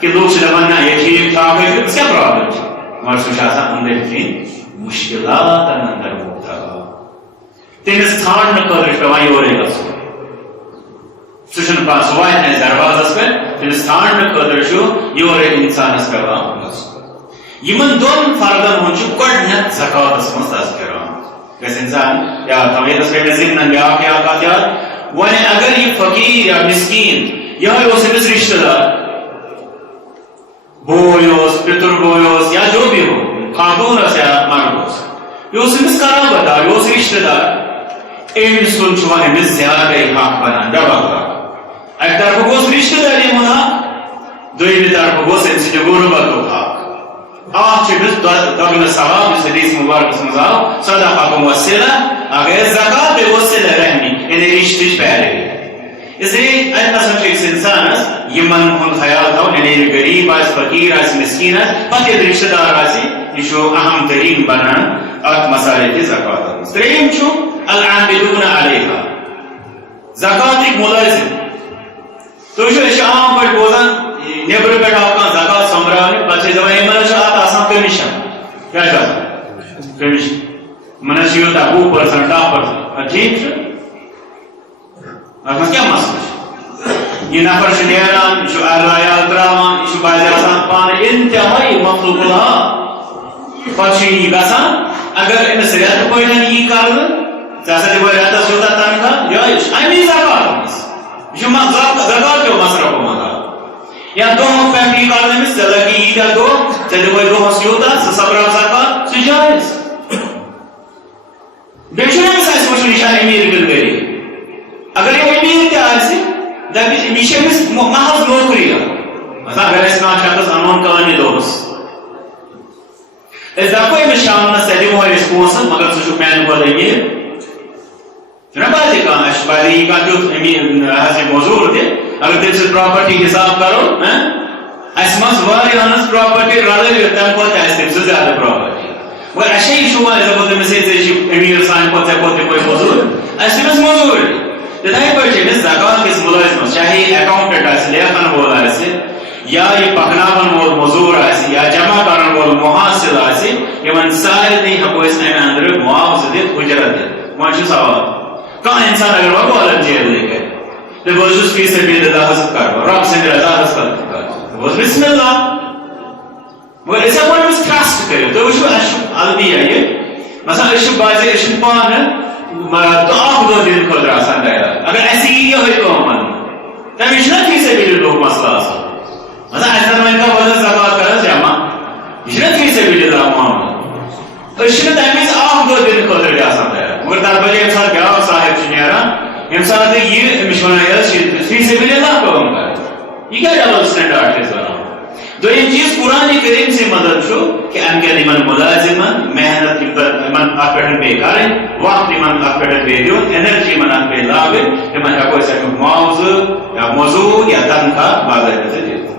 کہِ لوٗکھ چھِ دپان نہ یہِ ٹھیٖک ٹھاک ہے أمِس کیٛاہ پرابلم چھِ مگر سُہ چھُ آسان أنٛدٕرۍ کِنۍ مُشکِلاتن اندر مُبتلا تٔمِس ژھانڈنہٕ خٲطرٕ چھُ پیوان یورے گژھُن سُہ چھُنہٕ پانہٕ سُہ واتہِ نہٕ دروازس پٮ۪ٹھ تٔمِس ژھانڈنہٕ خٲطرٕ چھُ یورے انسانس پیوان گژھُن یِمن 2 فردن ہُنٛد چھُ گۄڈٕنیتھ زکاتس منٛز تذکِرٕ آمُت گژھِ انسان یاد تھاوُن ییٚتس پٮ۪ٹھ مےٚ ضمنن بیاکھ کتھ یاد وۄنۍ اگر یہِ فقیٖر یا مسکیٖن یِہوے اوس أمِس رشتہٕ دار بوے اوس پِتُر بوے اوس یا جو بھی ہو خاتون ٲس یا مرد اوس یہِ اوس أمِس قرابت دار یہِ اوس رشتہٕ دار أمۍ سُنٛد چھُ وۄنۍ أمِس زیادَے حق بنان ڈبل حق اَکہِ طرفہٕ گوٚژھ رشتہٕ دٲری ہُنٛد حق دوٚیمہِ طرفہٕ گوٚژھ أمۍ سٕنٛدِ غُربتُک حق اکھ چھُ أمِس دۄگنہٕ ثواب یُس حدیث مُبارکس منٛز آو صدقۃ وصلہ اکھ گٔیے زکات بیٚیہِ گوٚو صلہ رحمی یعنی رشتٕچ پیروی اسلیے اتہِ نسا چھُ أکِس انسانس یِمن ہُنٛد خیال تھاوُن یعنی ییٚلہِ غریٖب آسہِ فقیٖر آسہِ مسکیٖن آسہِ پتہٕ ییٚلہِ رشتہٕ دار آسہِ یہِ یہ اہم ترین بنان ات مسائل کی زکات تریم العاملون علیہا زکات ملازم تھی عام پہ بوزان نیبر پہ آو کھانا زکات سمبرانے پہ دپان یمن ات آسان کمیشن کیا کمیشن من 2% 10% ٹھیک ات کیا مسئلہ یہ نفر نیران یہ رایال تراان یہ باز آسان پانے انتہائی مخلوق اللہ پہ یہ گھان اگر امس ریت پہ یہ کر ژا دب ریتس یوتہ تنخواہ یہ امی زکات یہ زکات کیو مصرف مگر یا دہن پہ یہ کر امس ژے لگی ییتہ دہ ژے دب دہس یوتہ ژٕ سپراو زکات سہ جائز بیٚیہِ چھُنہٕ أمِس اَسہِ وٕچھُن یہِ چھا أمیٖر بِل غریٖب اگر یہِ أمیٖر تہِ آسہِ دَپہِ یہِ چھِ أمِس محض نوکری مثلاً اگر أسۍ کانٛہہ شخص اَنون کامہِ دۄہس أسۍ دَپو أمِس شامنس ژےٚ دِمہوے أسۍ پونٛسہٕ مگر ژٕ چھُکھ میانہِ کھۄتہٕ أمیٖر چھُنہ پَتہٕ کانٛہہ اَسہِ چھُ پَتہٕ یی کانٛہہ تیُتھ أمیٖر موٚزوٗر تہِ اگر تٔمۍ سٕنٛز پراپرٹی حِساب کرو اَسہِ منٛز واریاہن ہٕنٛز پراپرٹی رلٲوِتھ تَمہِ کھۄتہٕ تہِ آسہِ تٔمۍ سٕنٛز زیادٕ پراپرٹی مگر اَسہِ چھےٚ یہِ چھُ وۄنۍ دَپو تٔمِس ہے ژےٚ چھُکھ أمیٖر سانہِ کھۄتہٕ ژےٚ کوٚر تہِ کوٚر موٚزوٗرۍ اَسہِ چھِ أمِس موٚزوٗرۍ تِتھَے پٲٹھۍ چھِ أمِس زکات کِس مُلٲزمَس چاہے یہِ اٮ۪کاوُنٛٹنٛٹ آسہِ لیکھن وول آسہِ یا یہِ پکناون وول موٚزوٗر آسہِ یا جمع کرن وول محاسِل آسہِ یِمن سارنٕے ہٮ۪کو أسۍ اَمہِ اندرٕ معاوضہٕ دِتھ اُجرت دِتھ وۄنۍ چھُ سوال کانٛہہ اِنسان اگر وۄنۍ والنٹیرلی کرِ دَپہِ بہٕ چھُس فی سبیٖل اللہس کرٕ رۄب سٕنٛدِ رضاہس خٲطرٕ کرٕ دوٚپُس بسم اللہ مگر أسۍ ہٮ۪کو أمِس ٹرسٹ کٔرِتھ تُہۍ وٕچھِو اَسہِ چھُ البتہ یہِ مثلاً أسۍ چھِ باسے أسۍ چھِ پانہٕ اکھ دۄہ دِنہٕ خٲطرٕ آسان تیار اگر اَسہِ یی یِہوٚے کٲم وَننہٕ تَمہِ چھُنہ فی سبیٖل اللہُک مسلہٕ آسان مثلاً اَسہِ زن وۄنۍ کانٛہہ وَنان زکات کر حظ جمع یہِ چھُنہ فی سبیٖل اللہ معاملہٕ أسۍ چھِنہٕ تَمہِ وِزِ اکھ دۄہ دِنہٕ خٲطرٕ تہِ آسان تیار مگر تَتھ بجے ییٚمہِ ساتہٕ بیٛاکھ صاحب چھُ نیران ییٚمہِ ساتہٕ یہِ أمِس چھِ وَنان ہے حظ چھِ فی سبیٖل اللہ کٲم کرٕنۍ یہِ کیٛاہ ڈبل سٹینڈاڈ چھِ أسۍ وَنان دوٚیِم چیٖز قرآنِ کریٖم سٕنٛدِ مدد چھُ کہِ اَمہِ کٮ۪ن یِمن مُلٲزِمن محنت یِمن اَتھ پٮ۪ٹھ پیٚیہِ کَرٕنۍ وقت یِمن اَتھ پٮ۪ٹھ پیٚیہِ دیُن اینرجی یِمن اَتھ پیٚیہِ لاگٕنۍ تِمن ہٮ۪کو أسۍ اَمیُک معاوضہٕ یا موٚزوٗر یا تنخواہ باضٲبطہٕ دِتھ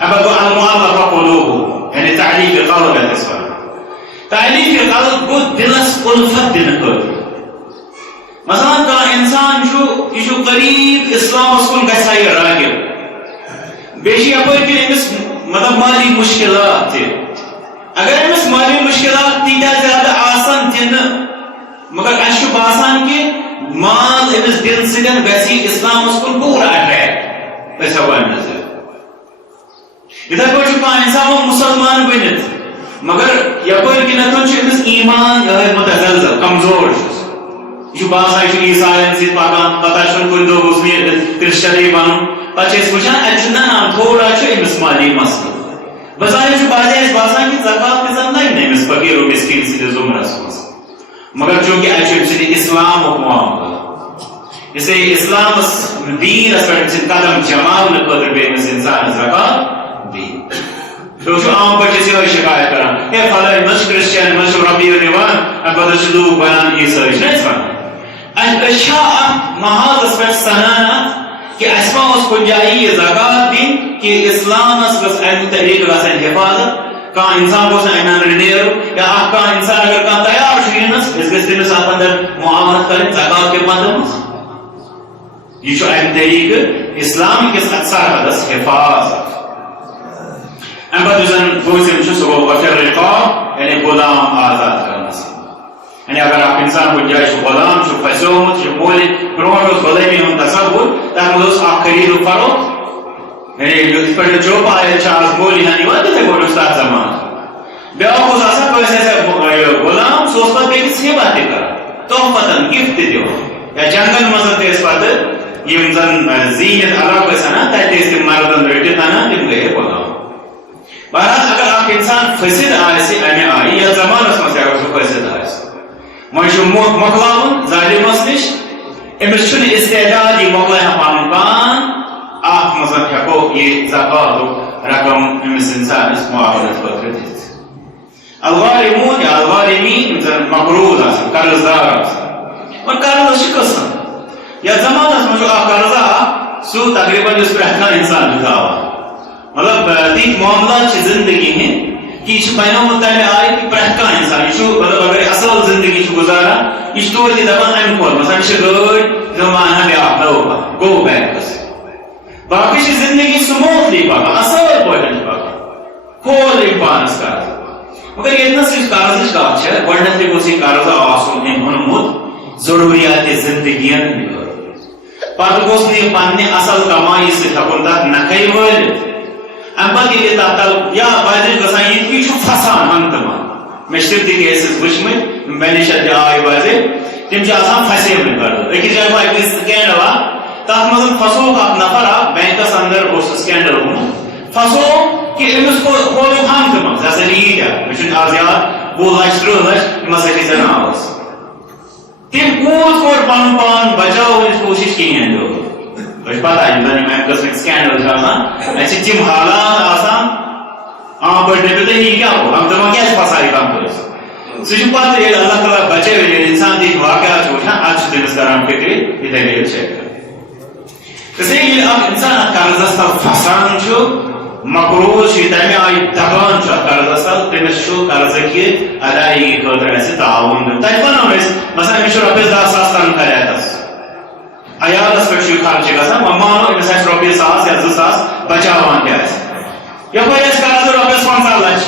اَمہِ پتہٕ گوٚو المُعلقہ قلوٗبُہُم یعنی تعلیٖفِ قلب یَتھ أسۍ وَنان تعلیٖفِ قلب گوٚو دِلس اُلفت دِنہٕ خٲطرٕ مثلاً کانٛہہ اِنسان چھُ یہِ چھُ قریٖب اِسلامس کُن گژھِ ہا یہِ راغِب بیٚیہِ چھِ یپٲرۍ کِنۍ أمِس مطلب مالی مُشکِلات تہِ اگر أمِس مالی مُشکِلات تیٖتیٛاہ زیادٕ آسن تہِ نہٕ مگر اَسہِ چھُ باسان کہِ مال أمِس دِنہٕ سۭتۍ گژھِ یہِ اِسلامس کُن پوٗرٕ اٹریکٹ أسۍ ہٮ۪کو اَمہِ نظر یِتھَے پٲٹھۍ چھُ کانٛہہ اِنسان وۄنۍ مُسلمان بٔنِتھ مگر یپٲرۍ کِنٮ۪تھ چھُ أمِس ایٖمان یِہوٚے مُتزلزل کمزور چھُس یہِ چھُ باسان یہِ چھُ عیٖسایَن سۭتۍ پکان پتہ چھُنہٕ کُنہِ دۄہ گوٚژھ مےٚ کرسچنٕے بنُن پتہٕ چھِ أسۍ وٕچھان اَتہِ چھُ نہ تھوڑا چھُ أمِس مالی مسلہٕ بظاہر چھُ باسان اَسہِ باسان کہِ زکات تہِ زن لگہِ نہٕ أمِس فقیٖر و مِسکیٖن سٕنٛدِس ضُمرس منٛز مگر چوٗنٛکہِ اَتہِ چھُ أمۍ سٕنٛدِ اِسلامُک معاملہٕ اِسلیے اِسلامس دیٖنس پٮ۪ٹھ أمۍ سٕنٛدۍ قدم جماونہٕ خٲطرٕ پیٚیہِ أمِس اِنسانس زکات دِنۍ تُہۍ وٕچھِو عام پٲٹھۍ أسۍ یِہوٚے شِکایت کران ہے فلٲنۍ ما چھُ کرسچن ما چھُ رۄپیہِ نِوان اَمہِ پتہٕ چھِ لوٗکھ بنان عیٖسٲے چھِنہ أسۍ وَنان أسۍ چھا اَتھ محاذس پٮ۪ٹھ سنان اَتھ کہ اَسہِ ما اوس کُنہِ جایہِ یہِ زکات دِنۍ کہِ اِسلامس گٔژھ اَمہِ طریٖقہٕ گژھٕنۍ حِفاظت کانٛہہ اِنسان گوٚژھ نہٕ اَمہِ اندرٕ نیرُن یا اکھ کانٛہہ اِنسان اگر کانٛہہ تیار چھُ یِنس أسۍ گٔژھۍ تٔمِس اَتھ اندر معاونت کَرٕنۍ زکات کہِ بنٛدٕ منٛز یہِ چھُ اَمہِ طریٖقہٕ اِسلام کِس اَتھ سرحدس حِفاظت اَمہِ پتہٕ یُس زن پوٗژِم چھُ سُہ گوٚو وفر رقاب یعنی غلام آزاد کرنس یعنی اگر اکھ اِنسان کُنہِ جایہِ چھُ غلام چھُ پھسیومُت چھُ مولہِ برونٛٹھ اوس غلٲمی ہُنٛد تصوُر تتھ منٛز اوس اکھ خریٖد و فروخت یعنی یِتھ پٲٹھۍ چوپا چھِ آز مولہِ ہن یِوان تِتھٕے پٲٹھۍ اوس تتھ زمانہٕ بیٛاکھ اوس آسان کٲنٛسہِ آسہِ غلام سُہ اوس پتہٕ بیٚکِس ہِبا تہِ کران تحفتن گفٹ تہِ دِوان یا جنگن منٛز تہِ ٲسۍ پتہٕ یِم زن زیٖنِتھ علاقہٕ ٲسۍ انان تتہِ ٲسۍ تِم مردن رٔٹِتھ انان تِم گٔیے غلام بہرحال اگر اکھ اِنسان پھٔسِتھ آسہِ امہِ آیہِ یتھ زمانس منٛز تہِ اگر سُہ پھٔسِتھ آسہِ وۄنۍ چھُ مۄکلاوُن ظٲلِمس نِش أمِس چھُنہٕ استعداد یہِ مۄکلایہِ ہا پنُن پان اتھ منٛز ہٮ۪کو یہِ زکاتُک رقم أمِس اِنسانس معاونت خٲطرٕ دِتھ الغارمون یا الغارمین یِم زن مقروض آسان قرض دار آسان وۄنۍ قرضس چھِ قٕسم یتھ زمانس منٛز چھُ اکھ قرضا اکھ سُہ تقریٖباً یُس پرٛٮ۪تھ کانٛہہ اِنسان دِژاوان مطلب تِتھۍ معاملات چھِ زندگی ہٕنٛدۍ کہ بنومت تمہ آئی کہ پریت کان انسان یہ مطلب اگر اصل زندگی گزاران یہ توتہ دپان ام کھول مثلا گاڑی زمان بیاکھ نو گو بینکس باقی زندگی سموتھلی پکان اصل پٲٹھۍ پکان کھول پانس قرض مگر یتنس قرض کت گۄڈنیتھٕے گوٚژھ یہِ قرض آسُن أمۍ اوٚنمُت ضروٗریات زندگین پتہٕ گوٚژھ نہٕ یہِ پننہِ اصل کمایی سۭتۍ ہٮ۪کُن تتھ نکھے وٲلِتھ ام پتہٕ ییٚلہِ تتھ تل یا بدل گژھان یہِ یہِ چھُ پھسان منٛگ تہٕ منٛگ مےٚ چھِ تہِ کیسز وٕچھمٕتۍ مےٚ نِش تہِ آے بازے تِم چھِ آسان پھسیمٕتۍ قرض أکِس جایہِ گوٚو اَکہِ وِزِ سکینڈل اکھ تتھ منٛز پھسووُکھ اکھ نفر اکھ بینکس اندر اوس سکینڈل گوٚمُت پھسوو کہ أمِس کھولُکھ ہنٛگ تہٕ منٛگ ژےٚ ہسا چھِ ییٖتیٛاہ مےٚ چھُنہٕ آز یاد 20 لچھ 30 لچھ یِم ہسا چھِ ژےٚ ناوس تٔمۍ کوٗت کوٚر پنُن پان بچاونٕچ کوٗشش کِہیٖنۍ دۄہ تۄہہِ چھِ پتہ یِم زن یِم امہِ قٕسمٕکۍ سکینڈل چھِ آسان اَسہِ چھِ تِم حالات آسان عام پٲٹھۍ دٔپِو تُہۍ یہِ کیٛاہ گوٚو دپان کیٛازِ پھسایہِ کانٛہہ کٲنٛسہِ سُہ چھُ پتہٕ ییٚلہِ اللہ تعالیٰ بچٲوِتھ ییٚلہِ انسان تِتھۍ واقعات چھُ وٕچھان ادٕ چھُ تٔمِس کران فِکرِ یِتھے کٔنۍ چھِ اسلیے ییٚلہِ اکھ انسان اتھ قرضس تل پھسان چھُ مقروض چھُ تمہِ آیہِ دبان چھُ اتھ قرضس تل تٔمِس چھُ قرضٕکہِ ادایگی خٲطرٕ اسہِ تعاوُن دیُن تتہِ ونو أسۍ مثلاً أمِس چھُ رۄپیس 10,000 تنخواہ رٮ۪تس عیالس پٮ۪ٹھ چھُ یہِ خرچہِ گژھان وۄنۍ مانو أمِس آسہِ رۄپیہِ 1,000 یا 2,000 بچاوان تہِ آسہِ یپٲرۍ آسہِ قرض رۄپیس 50 لچھ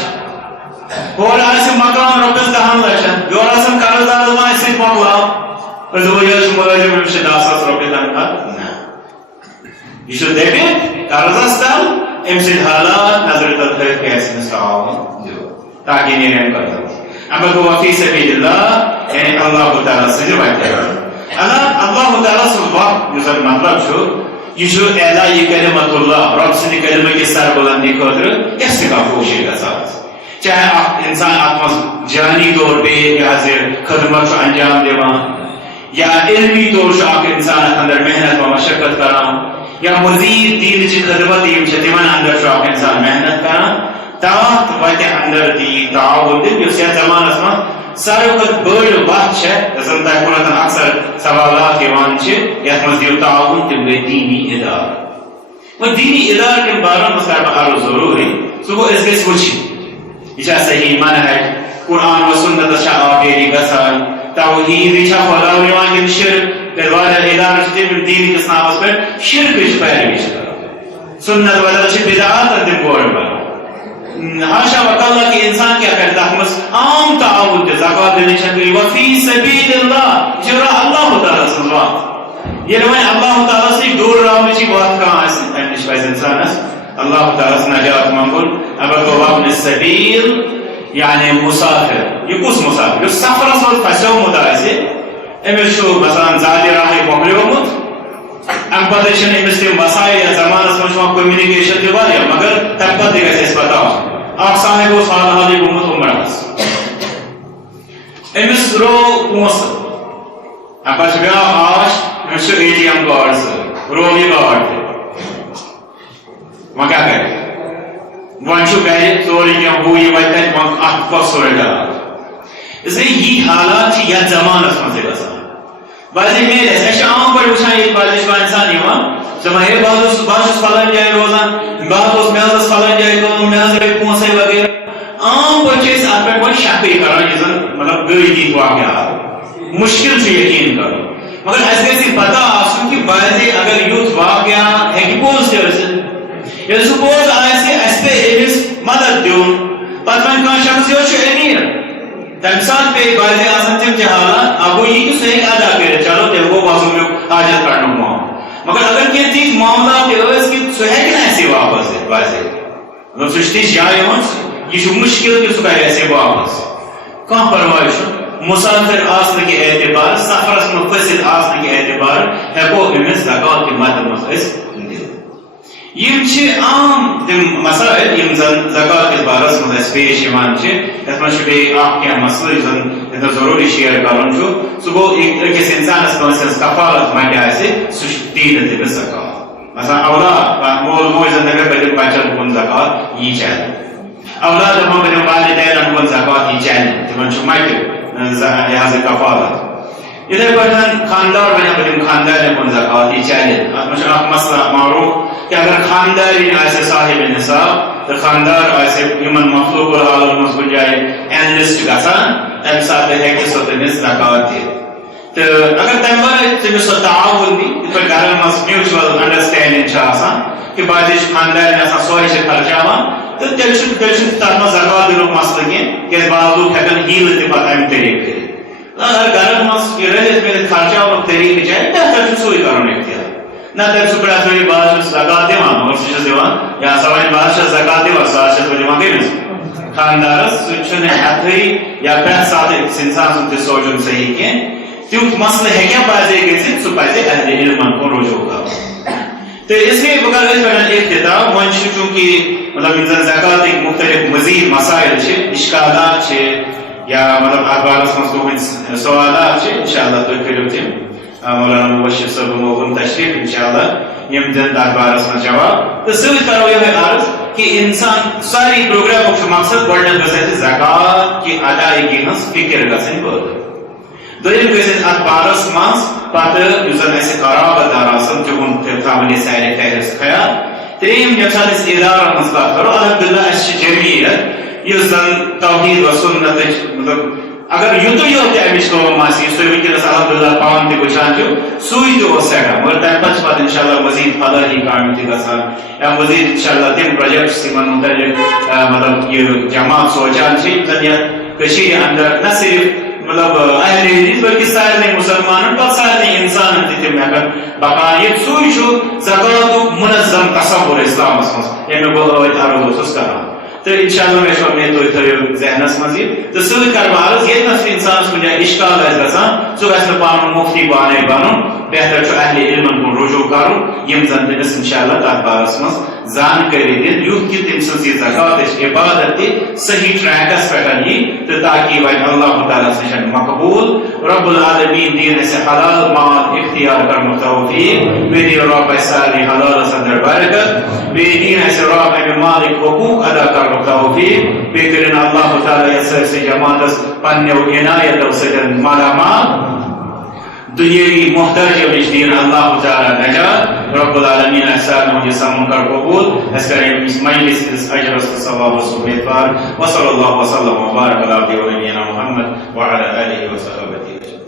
ہورٕ آسہِ مکان رۄپیس 10 لچھن یورٕ آسن قرض دار دپان اَسہِ سۭتۍ مۄکلاو أسۍ دپو یہِ حظ چھُ مُلٲزِم أمِس چھِ 10,000 رۄپیہِ تنخواہ نہ یہ دپت قرضس تل ام سند حالات نظر تل تھوت کہ أمِس تعاوُن دیو تاکہ نیرِ امہِ قرضس ام پتہٕ گوٚو فی سبیل اللہ یعنی اللہ تعالیٰ سٕنٛزِ وتہِ اللہ تعالیٰ سُنٛد وقت یُس زن مطلب چھُ یہ چھُ اعلیٰ کلمت اللہ رب سٕنٛدِ کلمہٕ کِس سربلندی خٲطرٕ استقاف کوٗشش گژھان چاہے اکھ انسان اتھ منٛز جانی طور پے یہِ حظ یہِ خدمت چھُ انجام دِوان یا علمی طور چھُ اکھ انسان اتھ اندر محنت و مشقت کران یا مزید دینچہِ خدمت یِم چھِ تِمن اندر چھُ اکھ انسان محنت کران تتھ وتہِ اندر دی تعاوُن دِیُن یُس یتھ زمانس منٛز ساروی کھۄتہٕ بٔڑ وتھ چھےٚ یۄس زن تۄہہِ کُنتھ اکثر سوالات یِوان چھِ یتھ منٛز دِیِو تعاوُن تِم گٔے دیٖنی ادارٕ وۄنۍ دیٖنی ادارٕ کٮ۪ن بارن منٛز کرٕ بہٕ عرض ضروٗری سُہ گوٚو أسۍ گژھِ وٕچھِنۍ یہِ چھا صحیح منہج قرآن و سنتس چھا آبیری گژھان توحیٖد چھا پھٔہلاونہٕ یِوان کِنہٕ شرک واریاہ ادارٕ چھِ تِم دیٖنی کِس ناوس پٮ۪ٹھ شرکٕچ پیروی چھِ کران سنت بدل چھِ بدعاتن تِم بورڈ بنان حاشا وکاللہ کہ انسان کیا کرے تتھ منٛز عام تعاوُن تہِ زکات دِنٕچ چھِ وفی سبیل اللہ یہِ چھِ اللہ تعالیٰ سٕنٛز وتھ ییٚلہِ وۄنۍ اللہ تعالیٰ سٕے دوٗر راونٕچ وتھ کانٛہہ آسہِ تمہِ نِش پزِ انسانس اللہ تعالیٰ ہس نجات منگُن اگر گوٚو وابنہِ سبیل یعنی مسافر یہ کُس مسافر یُس سفرس منٛز پھسیومُت آسہِ أمِس چھُ مثلاً زادِ راہے مۄکلیومُت امہِ پتہٕ چھِنہٕ أمِس تِم وسایل یتھ زمانس منٛز چھُ وۄنۍ کوٚمنِکیشن تہِ واریاہ مگر تمہِ پتہٕ تہِ گژھِ اَسہِ پتہ آسُن اکھ صاحب اوس حال حالٕے گوٚمُت عمرہس أمِس روو پونٛسہٕ امہِ پتہٕ چھُ بیٛاکھ آش أمِس چھُ ATM کارڈ سۭتۍ روو یہِ کارڈ تہِ وۄنۍ کیٛاہ کرِ وۄنۍ چھُ گرِ سورُے کینٛہہ ہُہ یہِ وتہِ تتہِ وۄنۍ اتھ کۄس صوٗرت اسلیے یہِ حالات چھِ یتھ زمانس منٛز تہِ گژھان بازے میلہِ اَسہِ چھِ عام پٲٹھۍ وٕچھان ییٚتہِ بدلٕچ کانٛہہ انسان یِوان دپان ہے بہٕ چھُس فلٲنۍ جایہِ روزان بہٕ حظ اوس مےٚ حظ ٲس فلٲنۍ جایہِ کٲم مےٚ حظ رٔٹۍ پونٛسے وغیرہ عام پٲٹھۍ چھِ أسۍ اتھ پٮ۪ٹھ وۄنۍ شکٕے کران یہِ زن مطلب گٔے دِتھ واقعات مُشکِل چھُ یقیٖن کرُن مگر اَسہِ گژھِ یہِ پتہ آسُن کہِ بازے اگر یُتھ واقعہ ہیٚکہِ پوٚز تہِ ٲسِتھ ییٚلہِ سُہ پوٚز آسہِ اَسہِ پیٚیہِ أمِس مدد دیُن پتہٕ وۄنۍ کانٛہہ شخص یورٕ چھُ أمیٖر تمہِ ساتہٕ پیٚیہِ بازے آسان تِم تہِ حالات اکھ گوٚو یہِ کہِ سُہ ہیٚکہِ ادا کٔرِتھ چلو تیٚلہِ گوٚو وضوٗمیُک حاجت کڑنُک معاملہٕ مگر اگر کینٛہہ تِتھۍ معاملات تہِ ٲسۍ کہِ سُہ ہیٚکہِ نہٕ اَسہِ واپس دِتھ بازے مطلب سُہ چھُ تِژھ جاے منٛز یہِ چھُ مُشکِل کہِ سُہ کرِ اَسہِ واپس کانٛہہ پرواے چھُنہٕ مسافر آسنہٕ کہِ اعتبار سفرس منٛز پھٔسِتھ آسنہٕ کہِ اعتبار ہیٚکو أمِس زکات کہِ مدٕ منٛز أسۍ دِتھ یِم چھِ عام تِم مسائل یِم زن زکات کِس بارس منٛز اَسہِ پیش یِوان چھِ یتھ منٛز چھُ بیٚیہِ اکھ کینٛہہ مسلہٕ یُس زن یتھ منٛز ضروٗری شیر کرُن چھُ سُہ گوٚو أکِس انسانس کٲنٛسہِ ہٕنٛز کفالت منٛڈِ آسہِ سُہ چھُ دِیہِ تٔمِس زکات مثلاً اولاد کانٛہہ مول موج زن دپہِ بہٕ دِمہٕ بچن کُن زکات یی چلہِ اولاد دپان بہٕ دِمہٕ والدینن کُن زکات یی چلہِ تِمن چھُ مٹہِ یہِ حظ یہِ کفالت یِتھے پٲٹھۍ خاندار وَنہِ بہٕ دِمہٕ خاندارنہِ کُن زکات یہِ چلہِ اتھ منٛز چھُ اکھ مسلہٕ معروٗف کہ اگر خاندارین آسہِ صاحب نصاب تو خاندار آسے یمن مخلوق العالم مز کن جائے اینلسٹ گژھان تمہ سات ہیکہ سہ تمس زکات دِتھ تو اگر تمہ ورٲے تمس سہ تعاون دی یِتھ پٲٹھۍ گرن منٛز میوٗچوَل انڈرسٹینڈنگ چھِ آسان کہ بازے خاندارن آسان سورے چھِ خرچاوان تو تیٚلہِ چھُنہٕ تتھ منٛز زکات دِنُک مسلہٕ کینٛہہ کیازِ بعض لوٗکھ ہٮ۪کن ہیٖلہٕ تہِ پتہٕ امہِ طریٖقہٕ کٔرِتھ اگر گرن منٛز یہِ رٔلِتھ مِلِتھ خرچاونُک طریٖقہٕ چھِ بہتر چھُ سُے کرُن اختیار نہ تمہِ سُہ پرٛٮ۪تھ ؤری بہٕ حظ چھُس زکات دِوان مگر سُہ چھُس دِوان یا سۄ وَنہِ بہٕ حظ چھَس زکات دِوان سُہ حظ چھَس بہٕ دِوان کٔمِس خاندارس سُہ چھُنہٕ ہٮ۪تھٕے یا پرٛٮ۪تھ ساتہٕ أکِس اِنسان سُنٛد تہِ سونٛچُن صحیح کینٛہہ تیُتھ مسلہٕ ہیٚکہِ بازے گٔژھِتھ سُہ پزِ اہلِ علمن کُن رجوع کرُن تو اس لیے بہٕ کرٕ أتھۍ پٮ۪ٹھ اختتام وۄنۍ چھُ چوٗنٛکہِ مطلب یِم زن زکاتٕکۍ مختلف مزیٖد مسائل چھِ اِشکالات چھِ یا مطلب اتھ بارس منٛز تُہنٛدۍ سوالات چھِ انشاءاللہ تُہۍ کٔرِو تِم مولانا مبشر صٲبن ووٚن تشریف انشاءاللہ یم دِن تتھ بارس منٛز جواب تو سۭتۍ کرو یِہوے عرض کہ انسان ساری پروگرامُک چھُ مقصد گۄڈنیٚتھ گژھِ اَسہِ زکات کہِ ادائیگی ہٕنٛز فکر گژھٕنۍ پٲدٕ دوٚیِم گژھِ اَسہِ اتھ بارس منٛز پتہٕ یُس زن اَسہِ قرابت دار آسن تِہُنٛد تھاوُن یہِ سارِ فہرست خیال ترٛیٚیِم ییٚمہِ ساتہٕ أسۍ ادارن ہٕنٛز کتھ کرو الحمدللہ اَسہِ چھِ جمعیت یُس زن توحید و سنتٕچ مطلب اگر یُتُے یوت تہِ امِچ کٲم آسہِ یُس تُہۍ وٕنکیٚنس الحمدللہ پانہٕ تہِ وٕچھان چھِو سُے تہِ اوس سٮ۪ٹھاہ مگر تمہِ پتہٕ چھِ پتہٕ انشاءاللہ مزیٖد فلٲحی کامہِ تہِ گژھان یا مزیٖد انشاءاللہ تِم پروجیکٹس یِمن متعلق مطلب یہِ جماعت سونچان چھِ یِم زن یتھ کٔشیٖرِ انٛدر نہ صرف مطلب اہل حدیث بلکہ سارنٕے مُسلمانن پتہٕ سارنٕے انسانن تہِ تِم ہٮ۪کن پکنٲیِتھ سُے چھُ زکاتُک منظم تصور اسلامس منٛز ییٚمیُک بہٕ ٲدۍ عرض اوسُس کران تو انشاءاللہ مےٚ چھُ امید تُہۍ تھٲیِو ذہنس منٛز یہِ تہٕ سۭتۍ کرٕ بہٕ عرض ییٚتنس تہِ انسانس کُنہِ جایہِ اِشکال آسہِ گژھان سُہ گژھِ نہٕ پانہٕ مُفتی پانے بنُن بہتر چھُ اہلِ علمن کُن رجوع کرُن یِم زن تٔمِس انشاءاللہ تتھ بارس منٛز زانکٲری دِن یُتھ کہِ تٔمۍ سٕنٛز یہِ زکاتٕچ عبادت تہِ صحیح ٹریکس پٮ۪ٹھ یی تہٕ تاکہِ وۄنۍ اللہ تعالیٰ ہس نِش مقبوٗل رب العالمیٖن دِیِن اَسہِ حلال مال اختیار کرنُک توفیٖق بیٚیہِ دِیِن رۄب اَسہِ سارنٕے حلالس انٛدر برکت بیٚیہِ دِیِن اَسہِ رۄب اَمہِ مالٕکۍ حقوٗق ادا کرنُک توفیٖق بیٚیہِ کٔرِن اللہ تعالیٰ یتھ سٲرسٕے جماعتس پننیو عنایتو سۭتۍ مالامال دنیاوی محتاجیو نِش دِیِن اللہ تعالیٰ نجات رب العالمیٖن اَسہِ سارنٕے ہُنٛد یہِ سَمُن کر قبوٗل اَسہِ کر أمِس مجلس ہِنٛدِس اجرس تہٕ ثوابس اُمیدوار وصلی اللہ وسلم وبارک علی عبدِہ ونبینا محمد وعلی آلہ وصحبہ اجمعین.